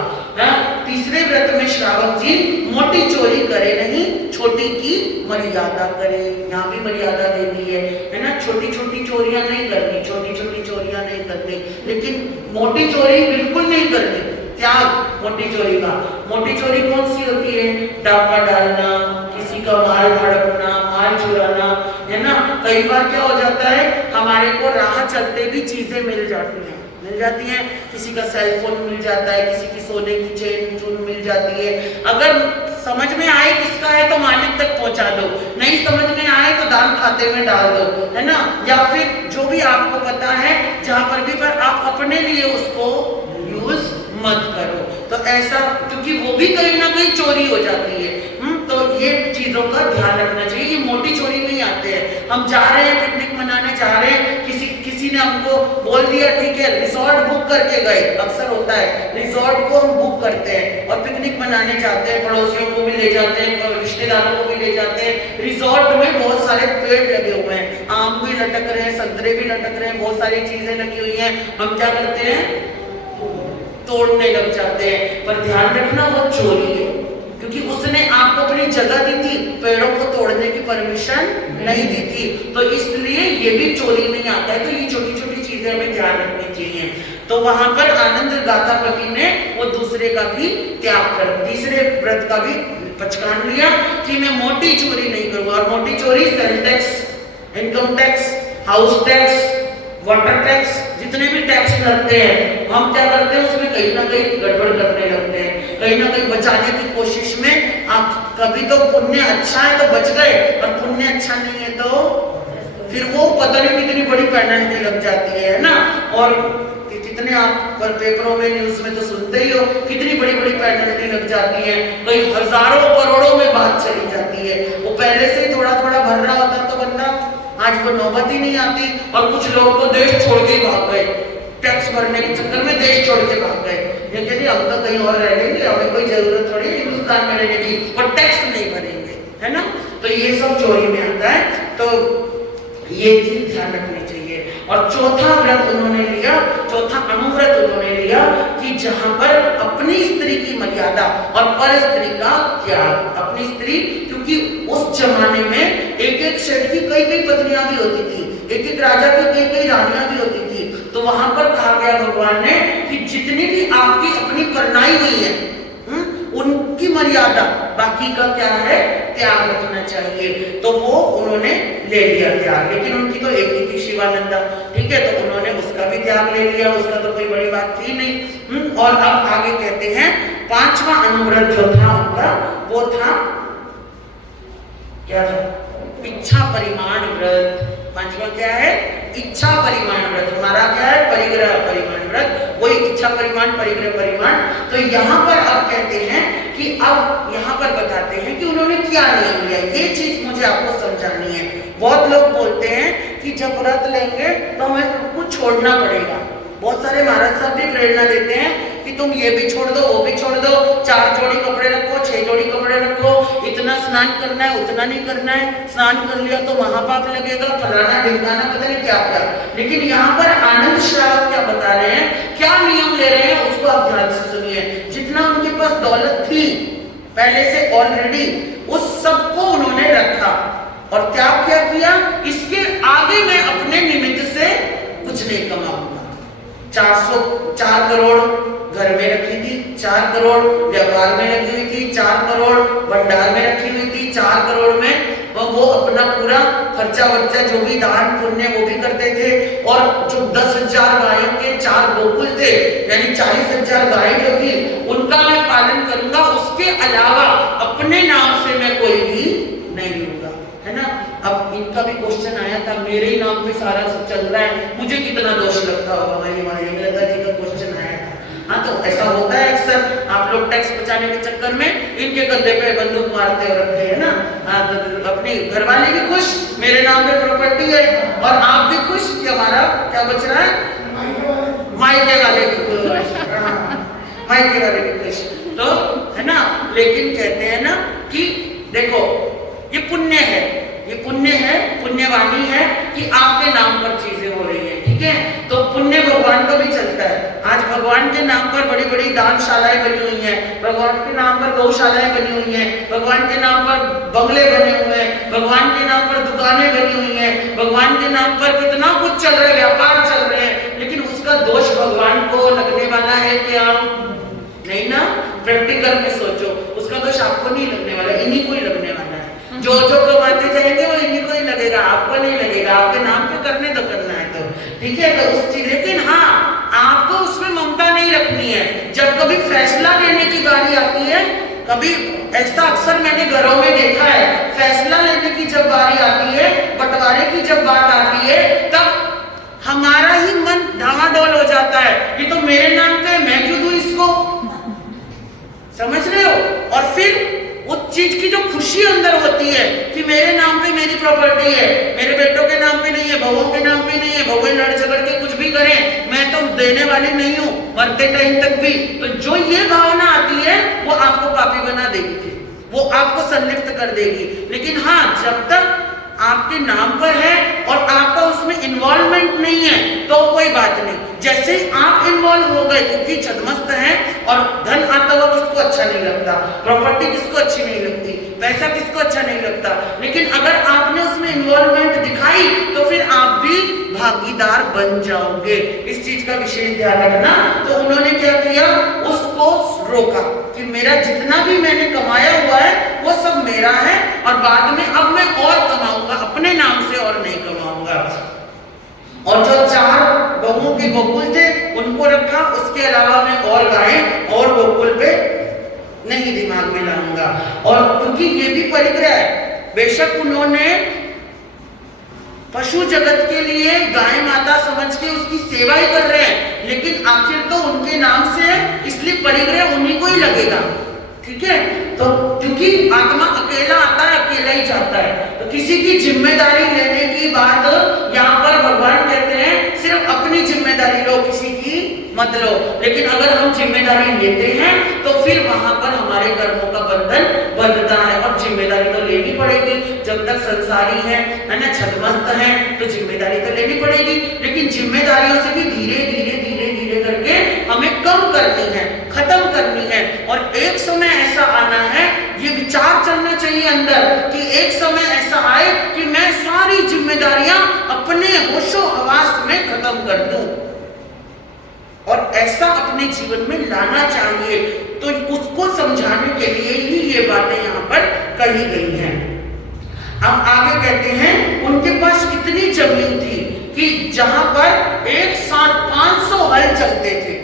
तीसरे व्रत में श्रावक जी मोटी चोरी करे नहीं, छोटी की मर्यादा करे। यहाँ भी मर्यादा दे दी है ना। छोटी छोटी चोरियां नहीं करनी, छोटी छोटी चोरियां नहीं करनी, लेकिन मोटी चोरी बिल्कुल नहीं करनी। त्याग मोटी चोरी का। मोटी चोरी कौन सी होती है? डाका डालना, किसी का माल हड़पना, माल चुराना, है ना। कई बार क्या हो जाता है, हमारे को राह चलते भी चीजें मिल जाती हैं, किसी का सेल फोन मिल जाता है, किसी की सोने की चेन चून मिल जाती है। अगर समझ में आए किसका है तो मालिक तक पहुंचा दो, नहीं समझ में आए तो दान खाते में डाल दो, है ना। या फिर जो भी आपको पता है, जहां पर भी पर आप अपने लिए उसको यूज मत करो। तो ऐसा, क्योंकि वो भी कहीं ना कहीं चोरी हो जाती है। तो ये चीजों का ध्यान रखना चाहिए। ये मोटी चोरी नहीं आते हैं। हम जा रहे हैं, पिकनिक मनाने जा रहे हैं, किसी ने हमको बोल दिया ठीक है रिजॉर्ट बुक करके गए। अक्सर होता है रिजॉर्ट को हम बुक करते हैं और पिकनिक मनाने जाते हैं, पड़ोसियों को भी ले जाते हैं, रिश्तेदारों को भी ले जाते हैं। रिजॉर्ट में बहुत सारे पेड़ लगे हुए हैं, आम भी लटक रहे हैं, संतरे भी लटक रहे हैं, बहुत सारी चीजें लगी हुई हैं। हम क्या करते हैं? तोड़ने लग जाते हैं। पर ध्यान रखना वो चोरी है, क्योंकि उसने आपको अपनी जगह दी थी, पेड़ों को तोड़ने की परमिशन नहीं दी थी। तो इसलिए ये भी चोरी नहीं आता है। तो ये छोटी छोटी चीजें हमें ध्यान रखनी चाहिए। तो वहां पर आनंद गाथा पति ने वो दूसरे का भी त्याग कर, तीसरे व्रत का भी पचकान लिया कि मैं मोटी चोरी नहीं करूंगा। और मोटी चोरी sale tax, income tax, house tax, water tax, जितने भी टैक्स लगते हैं, हम क्या करते हैं उसमें कहीं ना कहीं गड़बड़ करने लगते हैं, कहीं ना कहीं बचाने की कोशिश में। आप कभी तो पुण्य अच्छा है तो बच गए, और पुण्य अच्छा नहीं है तो फिर वो पता नहीं कितनी बड़ी पेनल्टी लग जाती है ना। और कितने आप पर पेपरों में, न्यूज में तो सुनते ही हो, कितनी बड़ी बड़ी पेनल्टी लग जाती है। कई हजारों करोड़ों में बात चली जाती है। वो पहले से ही थोड़ा थोड़ा भर रहा होता तो बंदा, आज वो नौबत ही नहीं आती। और कुछ लोग तो देश छोड़ के ही भाग गए, टैक्स भरने के चक्कर में देश छोड़ के भाग गए। ये कहते हम तो कहीं और रह लेंगे, हमें कोई जरूरत थोड़ी हिंदुस्तान में रहने की, और टैक्स नहीं भरेंगे, है ना। तो ये सब चोरी में आता है। तो ये चीज ध्यान रखनी चाहिए। और चौथा व्रत उन्होंने लिया, चौथा अनुव्रत उन्होंने लिया कि जहां पर अपनी स्त्री की मर्यादा और पर स्त्री का त्याग। अपनी स्त्री, क्योंकि उस जमाने में एक एक सेठ की कई कई पत्नियां भी होती थी, एक एक राजा की कई कई रानियां भी होती थी। तो वहां पर कहा गया भगवान ने कि जितनी भी आपकी अपनी करनाई हुई है उनकी मर्यादा, बाकी का क्या है त्याग रखना चाहिए। तो वो उन्होंने ले लिया त्याग। लेकिन उनकी तो एक ही थी शिवानंदा, ठीक है, तो उन्होंने उसका भी त्याग ले लिया, उसका तो कोई बड़ी बात थी नहीं। और अब आगे कहते हैं पांचवा अनुव्रत जो था उनका, वो था क्या था? इच्छा परिमाण व्रत। पांचवा क्या है? इच्छा परिमाण व्रत। हमारा क्या है? परिग्रह परिमाण व्रत। वही इच्छा परिमाण, परिग्रह परिमाण। तो यहाँ पर अब कहते हैं कि अब यहाँ पर बताते हैं कि उन्होंने क्या नियम लिया। ये चीज मुझे आपको समझानी है। बहुत लोग बोलते हैं कि जब व्रत लेंगे तो हमें कुछ छोड़ना पड़ेगा। बहुत सारे महाराज साहब भी प्रेरणा देते हैं कि तुम ये भी छोड़ दो, वो भी छोड़ दो, 4 जोड़ी कपड़े रखो, 6 जोड़ी कपड़े रखो, इतना स्नान करना है, उतना नहीं करना है, स्नान कर लिया तो महापाप लगेगा, फलाना ढिमकाना, पता नहीं क्या क्या। लेकिन यहाँ पर आनंद श्रावक क्या बता रहे हैं, क्या नियम ले रहे हैं, उसको आप ध्यान से सुनिए। जितना उनके पास दौलत थी पहले से ऑलरेडी, उस सबको उन्होंने रखा और त्याग क्या किया, इसके आगे मैं अपने निमित्त से कुछ नहीं कमाऊंगा। 4 करोड़ घर में रखी थी, 4 करोड़ व्यापार में रखी हुई थी, 4 करोड़ भंडार में रखी हुई थी, 4 करोड़ में वो अपना पूरा खर्चा वर्चा जो भी दान पुण्य वो भी करते थे। और जो 10,000 गायों के 4 गोकुल थे, यानी 40,000 गाय जो थी, उनका मैं पालन करूंगा। उसके अलावा अपने नाम से मैं कोई भी नहीं लूंगा, है ना। अब इनका भी क्वेश्चन आया था, मेरे ही नाम पे सारा सब चल रहा है, मुझे कितना दोष लगता होगा, हमारी लता जी का क्वेश्चन आया था। हाँ, तो ऐसा होता है अक्सर, आप लोग टैक्स बचाने के चक्कर में इनके कंधे पे बंदूक मारते रखते हैं ना। तो अपने घर वाले भी खुश, मेरे नाम पे प्रॉपर्टी है, और आप भी खुश कि हमारा क्या बच रहा है, मायके वाले भी खुश, मायके वाले भी खुश। तो है ना, लेकिन कहते हैं ना कि देखो ये पुण्य है, ये पुण्य है, पुण्यवाणी है कि आपके नाम पर चीजें हो रही हैं, ठीक है। तो पुण्य भगवान का भी चलता है। आज भगवान के नाम पर बड़ी बड़ी दानशालाएं बनी हुई हैं, भगवान के नाम पर गौशालाएं बनी हुई हैं, भगवान के नाम पर बंगले बने हुए हैं, भगवान के नाम पर दुकानें बनी हुई हैं, भगवान के नाम पर कितना कुछ चल रहा है, व्यापार चल रहे हैं, लेकिन उसका दोष भगवान को लगने वाला है क्या? नहीं ना। प्रैक्टिकल में सोचो, उसका दोष आपको नहीं लगने वाला, इन्हीं को ही लगने वाला है। जो जो कमाते जाएंगे वो इन्हीं को ही लगेगा, आपको नहीं लगेगा। आपके नाम पे करने तो करना है तो ठीक है। तो उस चीज, लेकिन हाँ आपको उसमें ममता नहीं रखनी है। जब कभी फैसला लेने की बारी आती है, कभी ऐसा अक्सर मैंने घरों में देखा है, फैसला लेने की जब बारी आती है, बंटवारे की जब बात आती है, तब हमारा ही मन डामाडोल हो जाता है। ये तो मेरे नाम पे, मैं क्यों दूं इसको? समझ रहे हो? और फिर उस चीज की जो खुशी अंदर होती है कि मेरे नाम पे मेरी प्रॉपर्टी है, मेरे बेटों के नाम पे नहीं है, बहुओं के नाम पे नहीं है, बहुएं लड़ झगड़ के कुछ भी करें, मैं तो देने वाली नहीं हूं मरते टाइम तक भी। तो जो ये भावना आती है वो आपको पापी बना देगी, वो आपको संलिप्त कर देगी। लेकिन हाँ, जब तक आपके नाम पर है और आपका उसमें इन्वॉल्वमेंट नहीं है तो कोई बात नहीं। जैसे ही आप इन्वॉल्व हो गए, क्योंकि छदमस्त हैं और धन आता हुआ किसको अच्छा नहीं लगता, प्रॉपर्टी किसको अच्छी नहीं लगती, पैसा किसको अच्छा नहीं लगता, लेकिन अगर आपने उसमें इन्वॉल्वमेंट दिखाई तो फिर आप भी भागीदार बन जाओगे। इस चीज का विशेष ध्यान रखना। तो उन्होंने क्या किया, उसको रोका कि मेरा जितना भी मैंने कमाया हुआ है वो सब मेरा है और बाद में अब मैं और कमाऊंगा, अपने नाम से और नहीं कमाऊंगा। और जो 4 गऊओं के गोकुल थे उनको रखा, उसके अलावा मैं और गायें और गोकुल पे नहीं दिमाग में लाऊंगा। और क्योंकि ये भी परिग्रह है, बेशक उन्होंने पशु जगत के लिए गाय माता समझ के उसकी सेवा ही कर रहे हैं, लेकिन आखिर तो उनके नाम से है, इसलिए परिग्रह उन्हीं को ही लगेगा, ठीक है। तो क्योंकि आत्मा अकेला आता है, अकेला ही जाता है, तो किसी की जिम्मेदारी लेने की बात यहाँ पर भगवान कहते हैं सिर्फ अपनी जिम्मेदारी लो, किसी की मत लो। लेकिन अगर हम जिम्मेदारी लेते हैं तो फिर वहां पर हमारे कर्मों का बंधन बंधता है और जिम्मेदारी तो लेनी पड़ेगी। जब तक संसारी है ना, छदमस्त है, तो जिम्मेदारी तो लेनी पड़ेगी, लेकिन जिम्मेदारियों से भी धीरे धीरे धीरे धीरे करके हमें कम करनी है, खत्म करनी है। और एक समय ऐसा आना है, ये विचार चलना चाहिए अंदर कि एक समय ऐसा आए कि मैं सारी जिम्मेदारियां अपने होशो हवास में खत्म कर दूं, और ऐसा अपने जीवन में लाना चाहिए। तो उसको समझाने के लिए ही ये बातें यहाँ पर कही गई हैं। अब आगे कहते हैं उनके पास इतनी जमीन थी कि जहां पर एक साथ 500 हल चलते थे,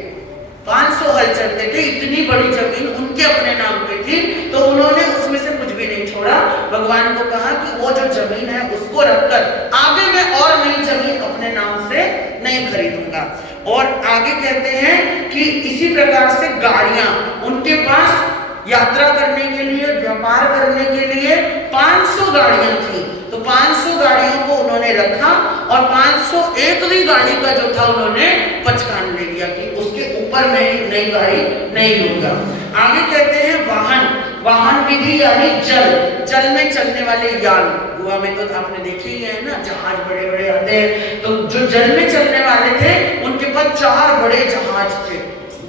500 हल चलते थे, इतनी बड़ी जमीन उनके अपने नाम पे थी। तो उन्होंने उसमें से कुछ भी नहीं छोड़ा, भगवान को कहा कि वो जो जमीन है उसको रखकर आगे मैं और नई जमीन अपने नाम से नहीं खरीदूंगा। और आगे कहते हैं कि इसी प्रकार से गाड़ियां उनके पास यात्रा करने के लिए, व्यापार करने के लिए 500 गाड़ियां थी। तो 500 गाड़ियों को उन्होंने रखा और 501वीं गाड़ी का जो था उन्होंने पचकान ले लिया कि उसके ऊपर मैं नई गाड़ी नहीं लूंगा। आगे कहते हैं वाहन, वाहन विधि यानी जल, जल में चलने वाले यान। गोवा में तो आपने देखे ही है ना, जहाज बड़े बड़े आते हैं। तो जो जल में चलने वाले थे उनके पास 4 बड़े जहाज थे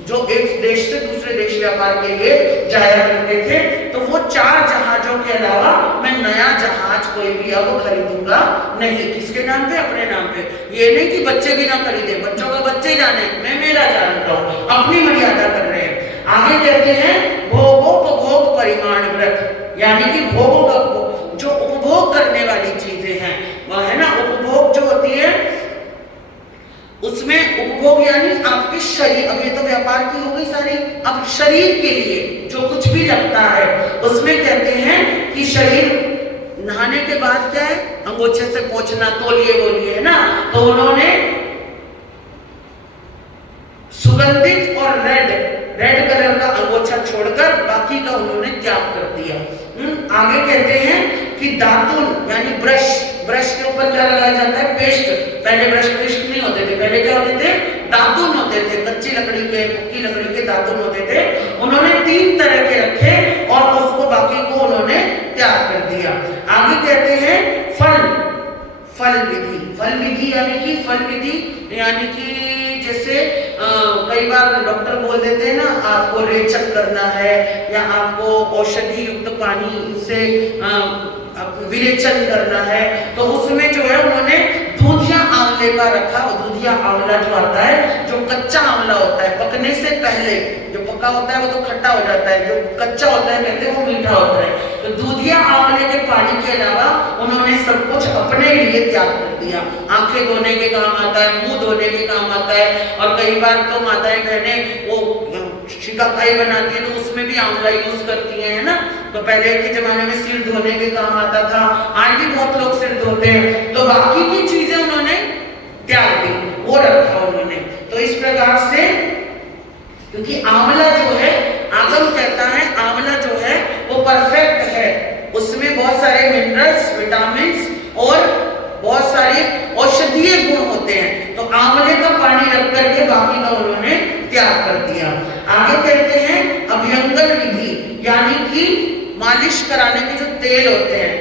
जो एक देश से दूसरे देश व्यापार के लिए जाया करते थे। तो वो 4 जहाजों के अलावा मैं नया जहाज कोई भी अब खरीदूंगा नहीं। किसके नाम पे? अपने नाम पे। ये नहीं कि बच्चे भी ना खरीदे, बच्चों का बच्चे जाने, मैं मेरा जान रहा हूं, अपनी मर्यादा कर रहे हैं। आगे कहते हैं भोगोपभोग परिमाण व्रत, यानी कि भोगों का जो उपभोग करने वाली चीजें हैं वह है ना, उपभोग जो होती है उसमें उपभोग यानी आपके शरीर, अब ये तो व्यापार की हो गई सारी, अब शरीर के लिए जो कुछ भी लगता है उसमें कहते हैं कि शरीर नहाने के बाद क्या है, अंगोछे से पोंछना, तौलिए बोलिए है ना। तो उन्होंने सुगंधित और रेड कलर का अंगोछा छोड़कर बाकी का उन्होंने त्याग कर दिया। आगे कहते हैं कि दातुन यानी ब्रश, ब्रश के ऊपर क्या लगाया जाता है? पेस्ट। पहले ब्रश पेस्ट नहीं होते थे, पहले क्या होते थे? दातुन होते थे, कच्ची लकड़ी के, पक्की लकड़ी के दातुन होते थे। उन्होंने 3 तरह के रखे यानी कि फल विधि, यानी कि जैसे कई बार डॉक्टर बोल देते हैं ना, आपको रेचक करना है या आपको औषधि युक्त पानी से विरेचन करना है, तो उसमें जो है उन्होंने दूधिया आंवले का रखा। और दूधिया आंवला जो आता है, जो कच्चा आंवला होता है, पकने से पहले, जो पका होता है वो तो खट्टा हो जाता है, जो कच्चा होता है कहते हैं वो मीठा होता है। तो दूधिया आंवले के पानी के अलावा उन्होंने सब कुछ अपने लिए त्याग कर दिया। आंखें धोने के काम आता है, मुंह धोने के काम आता है, और कई बार तो माताएं बहनें वो शिकाकाई बनाती है तो उसमें भी आंवला यूज करती है ना। तो पहले के जमाने में सिर धोने के काम आता था, आज भी बहुत लोग सिर धोते हैं। तो बाकी की चीजें उन्होंने त्याग दी, वो रखा उन्होंने। तो इस प्रकार से, क्योंकि आंवला जो है, आगम कहता है आंवला जो है वो परफेक्ट है, उसमें बहुत सारे मिनरल्स, विटामिन्स और बहुत सारे औषधीय गुण होते हैं। तो आंवले का पानी रख करके बाकी का उन्होंने त्याग कर दिया। आगे कहते हैं अभ्यंगन विधि, यानी कि मालिश कराने के जो तेल होते हैं,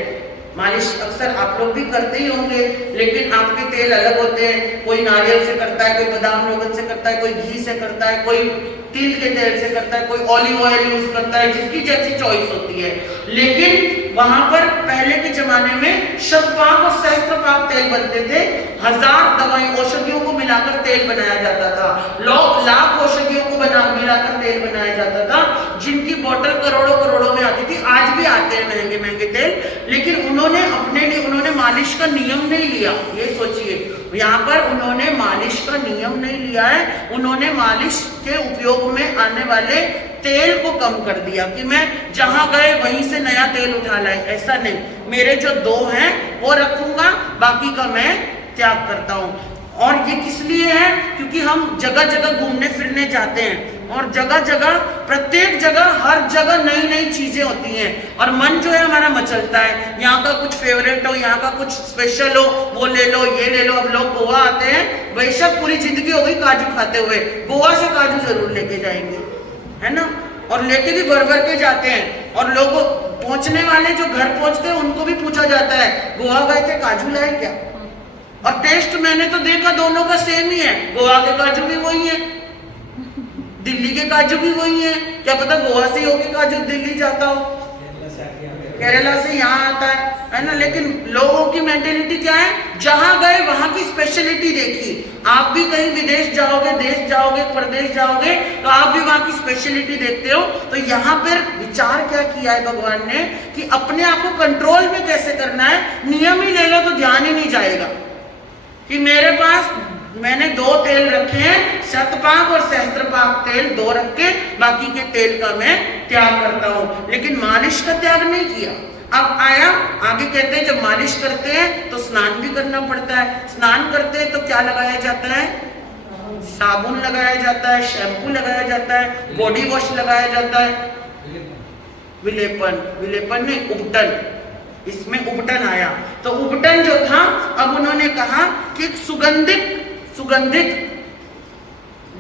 मालिश अक्सर आप लोग भी करते ही होंगे, लेकिन आपके तेल अलग होते हैं। कोई नारियल से करता है, कोई बादाम लोगन से करता है, कोई घी से करता है, कोई तिल के तेल से करता है, कोई ऑलिव ऑयल यूज करता है, जिसकी जैसी चॉइस होती है। लेकिन वहां पर पहले के जमाने में शतपाक और सहस्त्रपाक तेल बनते थे। 1000 दवाई औषधियों को मिलाकर तेल बनाया जाता था, लाख औषधियों को मिलाकर तेल बनाया जाता था, जिनकी बोतल करोड़ों करोड़ों में आती थी। आज भी आते हैं महंगे महंगे तेल, लेकिन उन्होंने अपने लिए उन्होंने मालिश का नियम नहीं लिया। ये सोचिए, यहाँ पर उन्होंने मालिश का नियम नहीं लिया है, उन्होंने मालिश के उपयोग में आने वाले तेल को कम कर दिया कि मैं जहां गए वहीं से नया तेल उठा लाए। ऐसा नहीं, मेरे जो 2 हैं वो रखूंगा, बाकी का मैं त्याग करता हूँ। और ये किस लिए है? क्योंकि हम जगह जगह घूमने फिरने जाते हैं, और जगह जगह, प्रत्येक जगह, हर जगह नई नई चीजें होती हैं, और मन जो है हमारा मचलता है। यहाँ का कुछ फेवरेट हो, यहाँ का कुछ स्पेशल हो, वो ले लो, ये ले लो। अब लोग गोवा आते हैं, बेशक पूरी जिंदगी हो गई काजू खाते हुए, गोवा से काजू जरूर लेके जाएंगे, है ना, और लेके भी भर भर के जाते हैं। और लोग पहुंचने वाले जो घर पहुंचते हैं उनको भी पूछा जाता है, गोवा गए थे, काजू लाए क्या? और टेस्ट मैंने तो देखा दोनों का सेम ही है, गोवा के काजू भी वही है, दिल्ली के काजू भी वही है। क्या पता गोवा से होके काजू दिल्ली जाता हो, केरला से यहाँ आता है ना। लेकिन लोगों की मेंटेलिटी क्या है, जहां गए वहां की स्पेशलिटी देखी। आप भी कहीं विदेश जाओगे, देश जाओगे, प्रदेश जाओगे, तो आप भी वहां की स्पेशलिटी देखते हो। तो यहाँ पर विचार क्या किया है भगवान ने कि अपने आप को कंट्रोल में कैसे करना है। नियम ही ले लो तो ध्यान ही नहीं जाएगा कि मेरे पास मैंने 2 तेल रखे हैं, शतपाक और सहस्त्रपाक तेल 2 रख के, बाकी के तेल का मैं त्याग करता हूं। लेकिन मालिश का त्याग नहीं किया। अब आया आगे, कहते हैं जब मालिश करते हैं तो स्नान भी करना पड़ता है। स्नान करते हैं तो क्या लगाया जाता है? साबुन लगाया जाता है, शैम्पू लगाया जाता है, बॉडी वॉश लगाया जाता है, विलेपन नहीं, उपटन, इसमें उपटन आया। तो उपटन जो था, अब उन्होंने कहा कि सुगंधित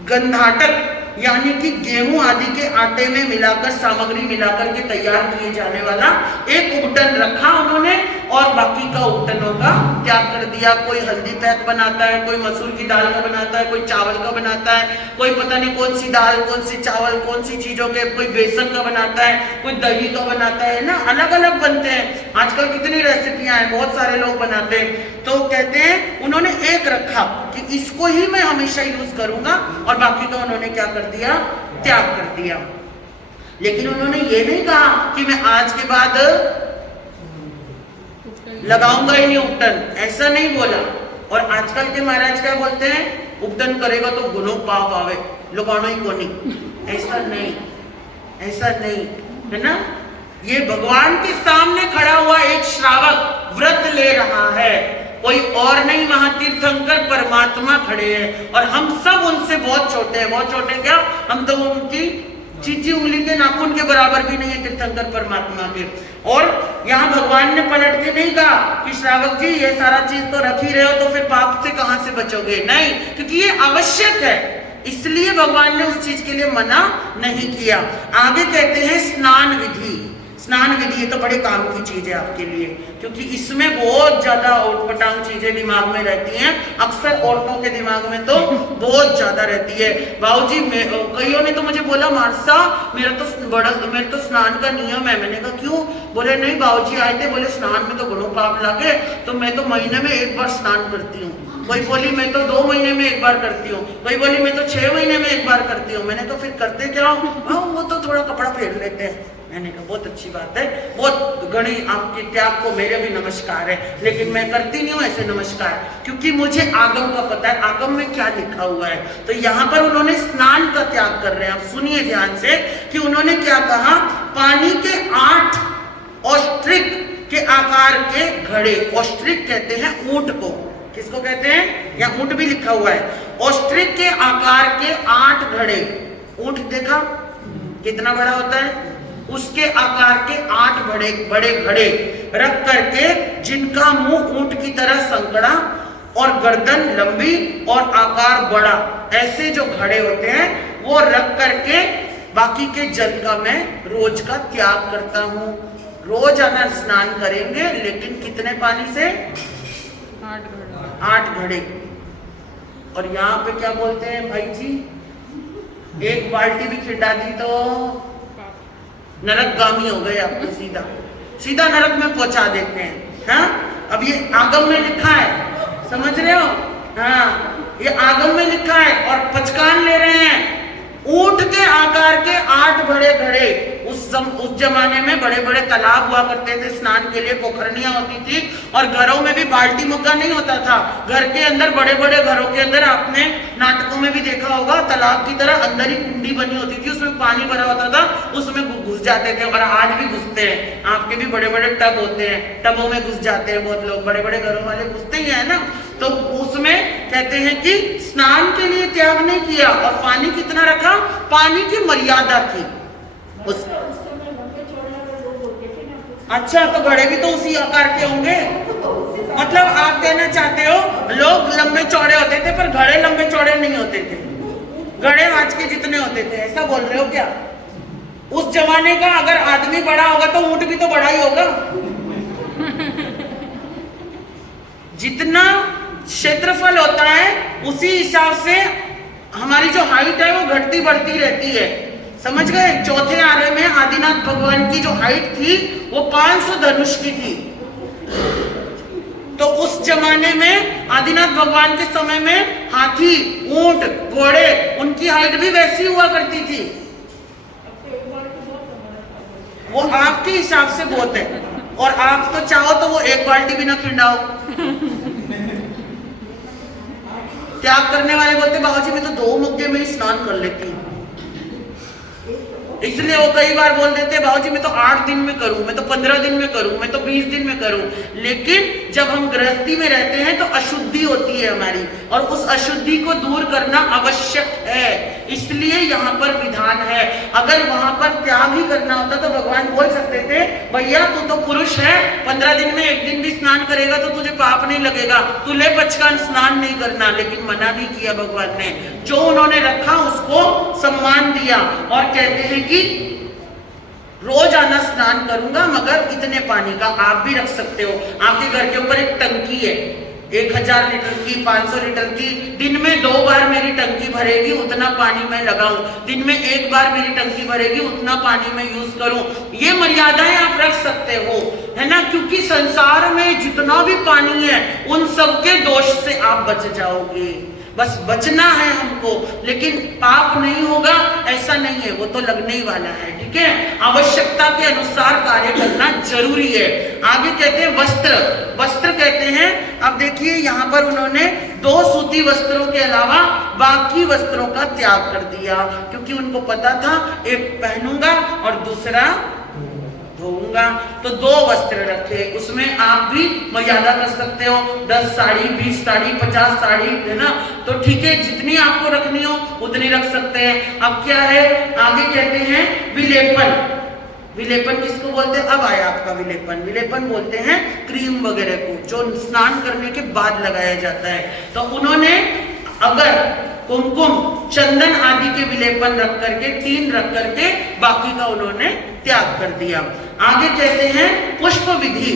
गंधाटक, यानी कि गेहूं आदि के आटे में मिलाकर, सामग्री मिलाकर के तैयार किए जाने वाला एक उपटन रखा उन्होंने, और बाकी का उपटनों का त्याग कर दिया। कोई हल्दी पैक बनाता है, कोई मसूर की दाल का बनाता है, कोई चावल का बनाता है, कोई पता नहीं कौन सी दाल, कौन सी चावल, कौन सी चीजों के, कोई बेसन का बनाता है, कोई दही का बनाता है ना, अलग अलग बनते हैं। आजकल कितनी रेसिपियां हैं, बहुत सारे लोग बनाते हैं। तो कहते हैं उन्होंने एक रखा कि इसको ही मैं हमेशा यूज करूंगा, और बाकी का उन्होंने क्या कर दिया? त्याग कर दिया। लेकिन उन्होंने ये नहीं कहा कि मैं आज के बाद लगाऊंगा ही नहीं उपटन, ऐसा नहीं बोला। और आजकल के महाराज क्या बोलते हैं? उपटन करेगा तो गुनो पाप आवे, लगाना ही कोनी। ऐसा नहीं, ऐसा नहीं, है ना। ये भगवान के सामने खड़ा हुआ एक श्रावक व्रत ले रहा है, कोई और नहीं, वहां तीर्थंकर परमात्मा खड़े हैं, और हम सब उनसे बहुत छोटे हैं। बहुत छोटे क्या, हम तो उनकी चीची उंगली के नाखून के बराबर भी नहीं है तीर्थंकर परमात्मा के। और यहाँ भगवान ने पलट के नहीं कहा कि श्रावक जी ये सारा चीज तो रख ही रहे हो, तो फिर पाप से कहां से बचोगे? नहीं, क्योंकि ये आवश्यक है, इसलिए भगवान ने उस चीज के लिए मना नहीं किया। आगे कहते हैं स्नान विधि। स्नान विधि ये तो बड़े काम की चीज है आपके लिए, क्योंकि इसमें बहुत ज्यादा उटपटांग चीजें दिमाग में रहती हैं। अक्सर औरतों के दिमाग में तो बहुत ज्यादा रहती है। बाबूजी कईयों ने तो मुझे बोला मानसा मेरा तो स्नान का नियम है। मैंने कहा क्यों? बोले नहीं बाबूजी आए थे, बोले स्नान में तो बड़ो पाप लगे, तो मैं तो महीने में एक बार स्नान करती हूँ। कोई बोली मैं तो 2 महीने में एक बार करती हूँ, कोई बोली मैं तो 6 महीने में एक बार करती हूँ। मैंने तो फिर करते क्या हो? वो तो थोड़ा कपड़ा फेर लेते हैं। मैंने कहा बहुत अच्छी बात है, बहुत घनी आपके त्याग को मेरे भी नमस्कार है, लेकिन मैं करती नहीं हूँ ऐसे नमस्कार, क्योंकि मुझे आगम का पता है, आगम में क्या लिखा हुआ है। तो यहाँ पर उन्होंने स्नान का त्याग कर रहे हैं। आप सुनिए ध्यान से कि उन्होंने क्या कहा, पानी के 8 ऑस्ट्रिक के आकार के घड़े, ऑस्ट्रिक कहते हैं ऊंट को, किसको कहते हैं? या ऊंट भी लिखा हुआ है। ऑस्ट्रिक के आकार के 8 घड़े, ऊंट देखा कितना बड़ा होता है, उसके आकार के 8 बड़े घड़े रख करके, जिनका मुंह ऊंट की तरह संकड़ा और गर्दन लंबी और आकार बड़ा, ऐसे जो घड़े होते हैं वो रख करके बाकी के जल का मैं रोज का त्याग करता हूँ। रोज आना स्नान करेंगे, लेकिन कितने पानी से? 8 घड़े। और यहाँ पे क्या बोलते हैं भाई जी, एक बाल्टी भी खिंडा दी तो नरकगामी हो गए, आपको सीधा नरक में पहुंचा देते हैं। हाँ, अब ये आगम में लिखा है, समझ रहे हो? हाँ, ये आगम में लिखा है और पचकान ले रहे हैं। ऊंट के आकार के 8 बड़े घड़े। उस जमाने में बड़े बड़े तालाब हुआ करते थे स्नान के लिए, पोखरनियां होती थी, और घरों में भी बाल्टी मुग्गा नहीं होता था। घर के अंदर, बड़े बड़े घरों के अंदर, आपने नाटकों में भी देखा होगा, तालाब की तरह अंदर ही कुंडी बनी होती थी, उसमें पानी भरा होता था, उसमें घुस जाते थे। और आज भी घुसते हैं, आपके भी बड़े बड़े टब होते हैं, टबों में घुस जाते हैं बहुत लोग, बड़े बड़े घरों वाले घुसते ही है ना। तो उसमें कहते हैं कि स्नान के लिए त्याग नहीं किया, और पानी कितना रखा? पानी की मर्यादा थी उस। अच्छा, तो घड़े भी तो उसी आकार के होंगे। मतलब आप कहना चाहते हो लोग लंबे चौड़े होते थे, पर घड़े लंबे चौड़े नहीं होते थे, घड़े आज के जितने होते थे, ऐसा बोल रहे हो क्या? उस जमाने का अगर आदमी बड़ा होगा तो ऊंट भी तो बड़ा ही होगा। जितना क्षेत्रफल होता है उसी हिसाब से हमारी जो हाइट है वो घटती बढ़ती रहती है, समझ गए? चौथे आरे में आदिनाथ भगवान की जो हाइट थी वो 500 धनुष की थी। तो उस जमाने में आदिनाथ भगवान के समय में हाथी, ऊंट, घोड़े, उनकी हाइट भी वैसी हुआ करती थी। वो आपके हिसाब से बहुत है, और आप तो चाहो तो वो एक बाल्टी भी ना खिंडाओ। त्याग करने वाले बोलते बाबूजी मैं तो 2 मुक्के में ही स्नान कर लेती हूँ। इसलिए वो कई बार बोल देते बाबूजी मैं तो 8 दिन में करूं, मैं तो 15 दिन में करूं, मैं तो 20 दिन में करूं। लेकिन जब हम गृहस्थी में रहते हैं तो अशुद्धि होती है हमारी, और उस अशुद्धि को दूर करना आवश्यक है, इसलिए यहाँ पर विधान है। अगर वहां पर त्याग ही करना होता तो भगवान बोल सकते थे भैया तू तो पुरुष है, 15 दिन में 1 दिन भी स्नान करेगा तो तुझे पाप नहीं लगेगा, तू ले पचकान स्नान नहीं करना। लेकिन मना नहीं किया भगवान ने, जो उन्होंने रखा उसको सम्मान दिया, और कहते हैं कि रोज आना स्नान करूंगा, मगर इतने पानी का। आप भी रख सकते हो, आपके घर के ऊपर एक टंकी है 1000 लीटर की, 500 लीटर की, दिन में 2 बार मेरी टंकी भरेगी, उतना पानी मैं लगाऊं, दिन में 1 बार मेरी टंकी भरेगी, उतना पानी मैं यूज करूं। ये मर्यादाएं आप रख सकते हो, है ना? क्योंकि संसार में जितना भी पानी है उन सबके दोष से आप बच जाओगे। बस बचना है हमको, लेकिन पाप नहीं होगा ऐसा नहीं है, वो तो लगने ही वाला है। ठीक है, आवश्यकता के अनुसार कार्य करना जरूरी है। आगे कहते हैं वस्त्र, वस्त्र कहते हैं, अब देखिए यहाँ पर उन्होंने 2 सूती वस्त्रों के अलावा बाकी वस्त्रों का त्याग कर दिया, क्योंकि उनको पता था एक पहनूंगा और दूसरा धोऊंगा। तो 2 वस्त्र रखे, उसमें आप भी मर्यादा कर सकते हो, 10 साड़ी, 20 साड़ी, 50 साड़ी, है ना? तो ठीक है, जितनी आपको रखनी हो उतनी रख सकते हैं। अब क्या है, आगे कहते हैं विलेपन। विलेपन किसको बोलते हैं? अब आया आपका विलेपन। विलेपन बोलते हैं क्रीम वगैरह को, जो स्नान करने के बाद लगाया जाता है। तो उन्होंने अगर कुमकुम, चंदन आदि के विलेपन रख करके, 3 रख करके बाकी का उन्होंने त्याग कर दिया। आगे कहते हैं पुष्प विधि,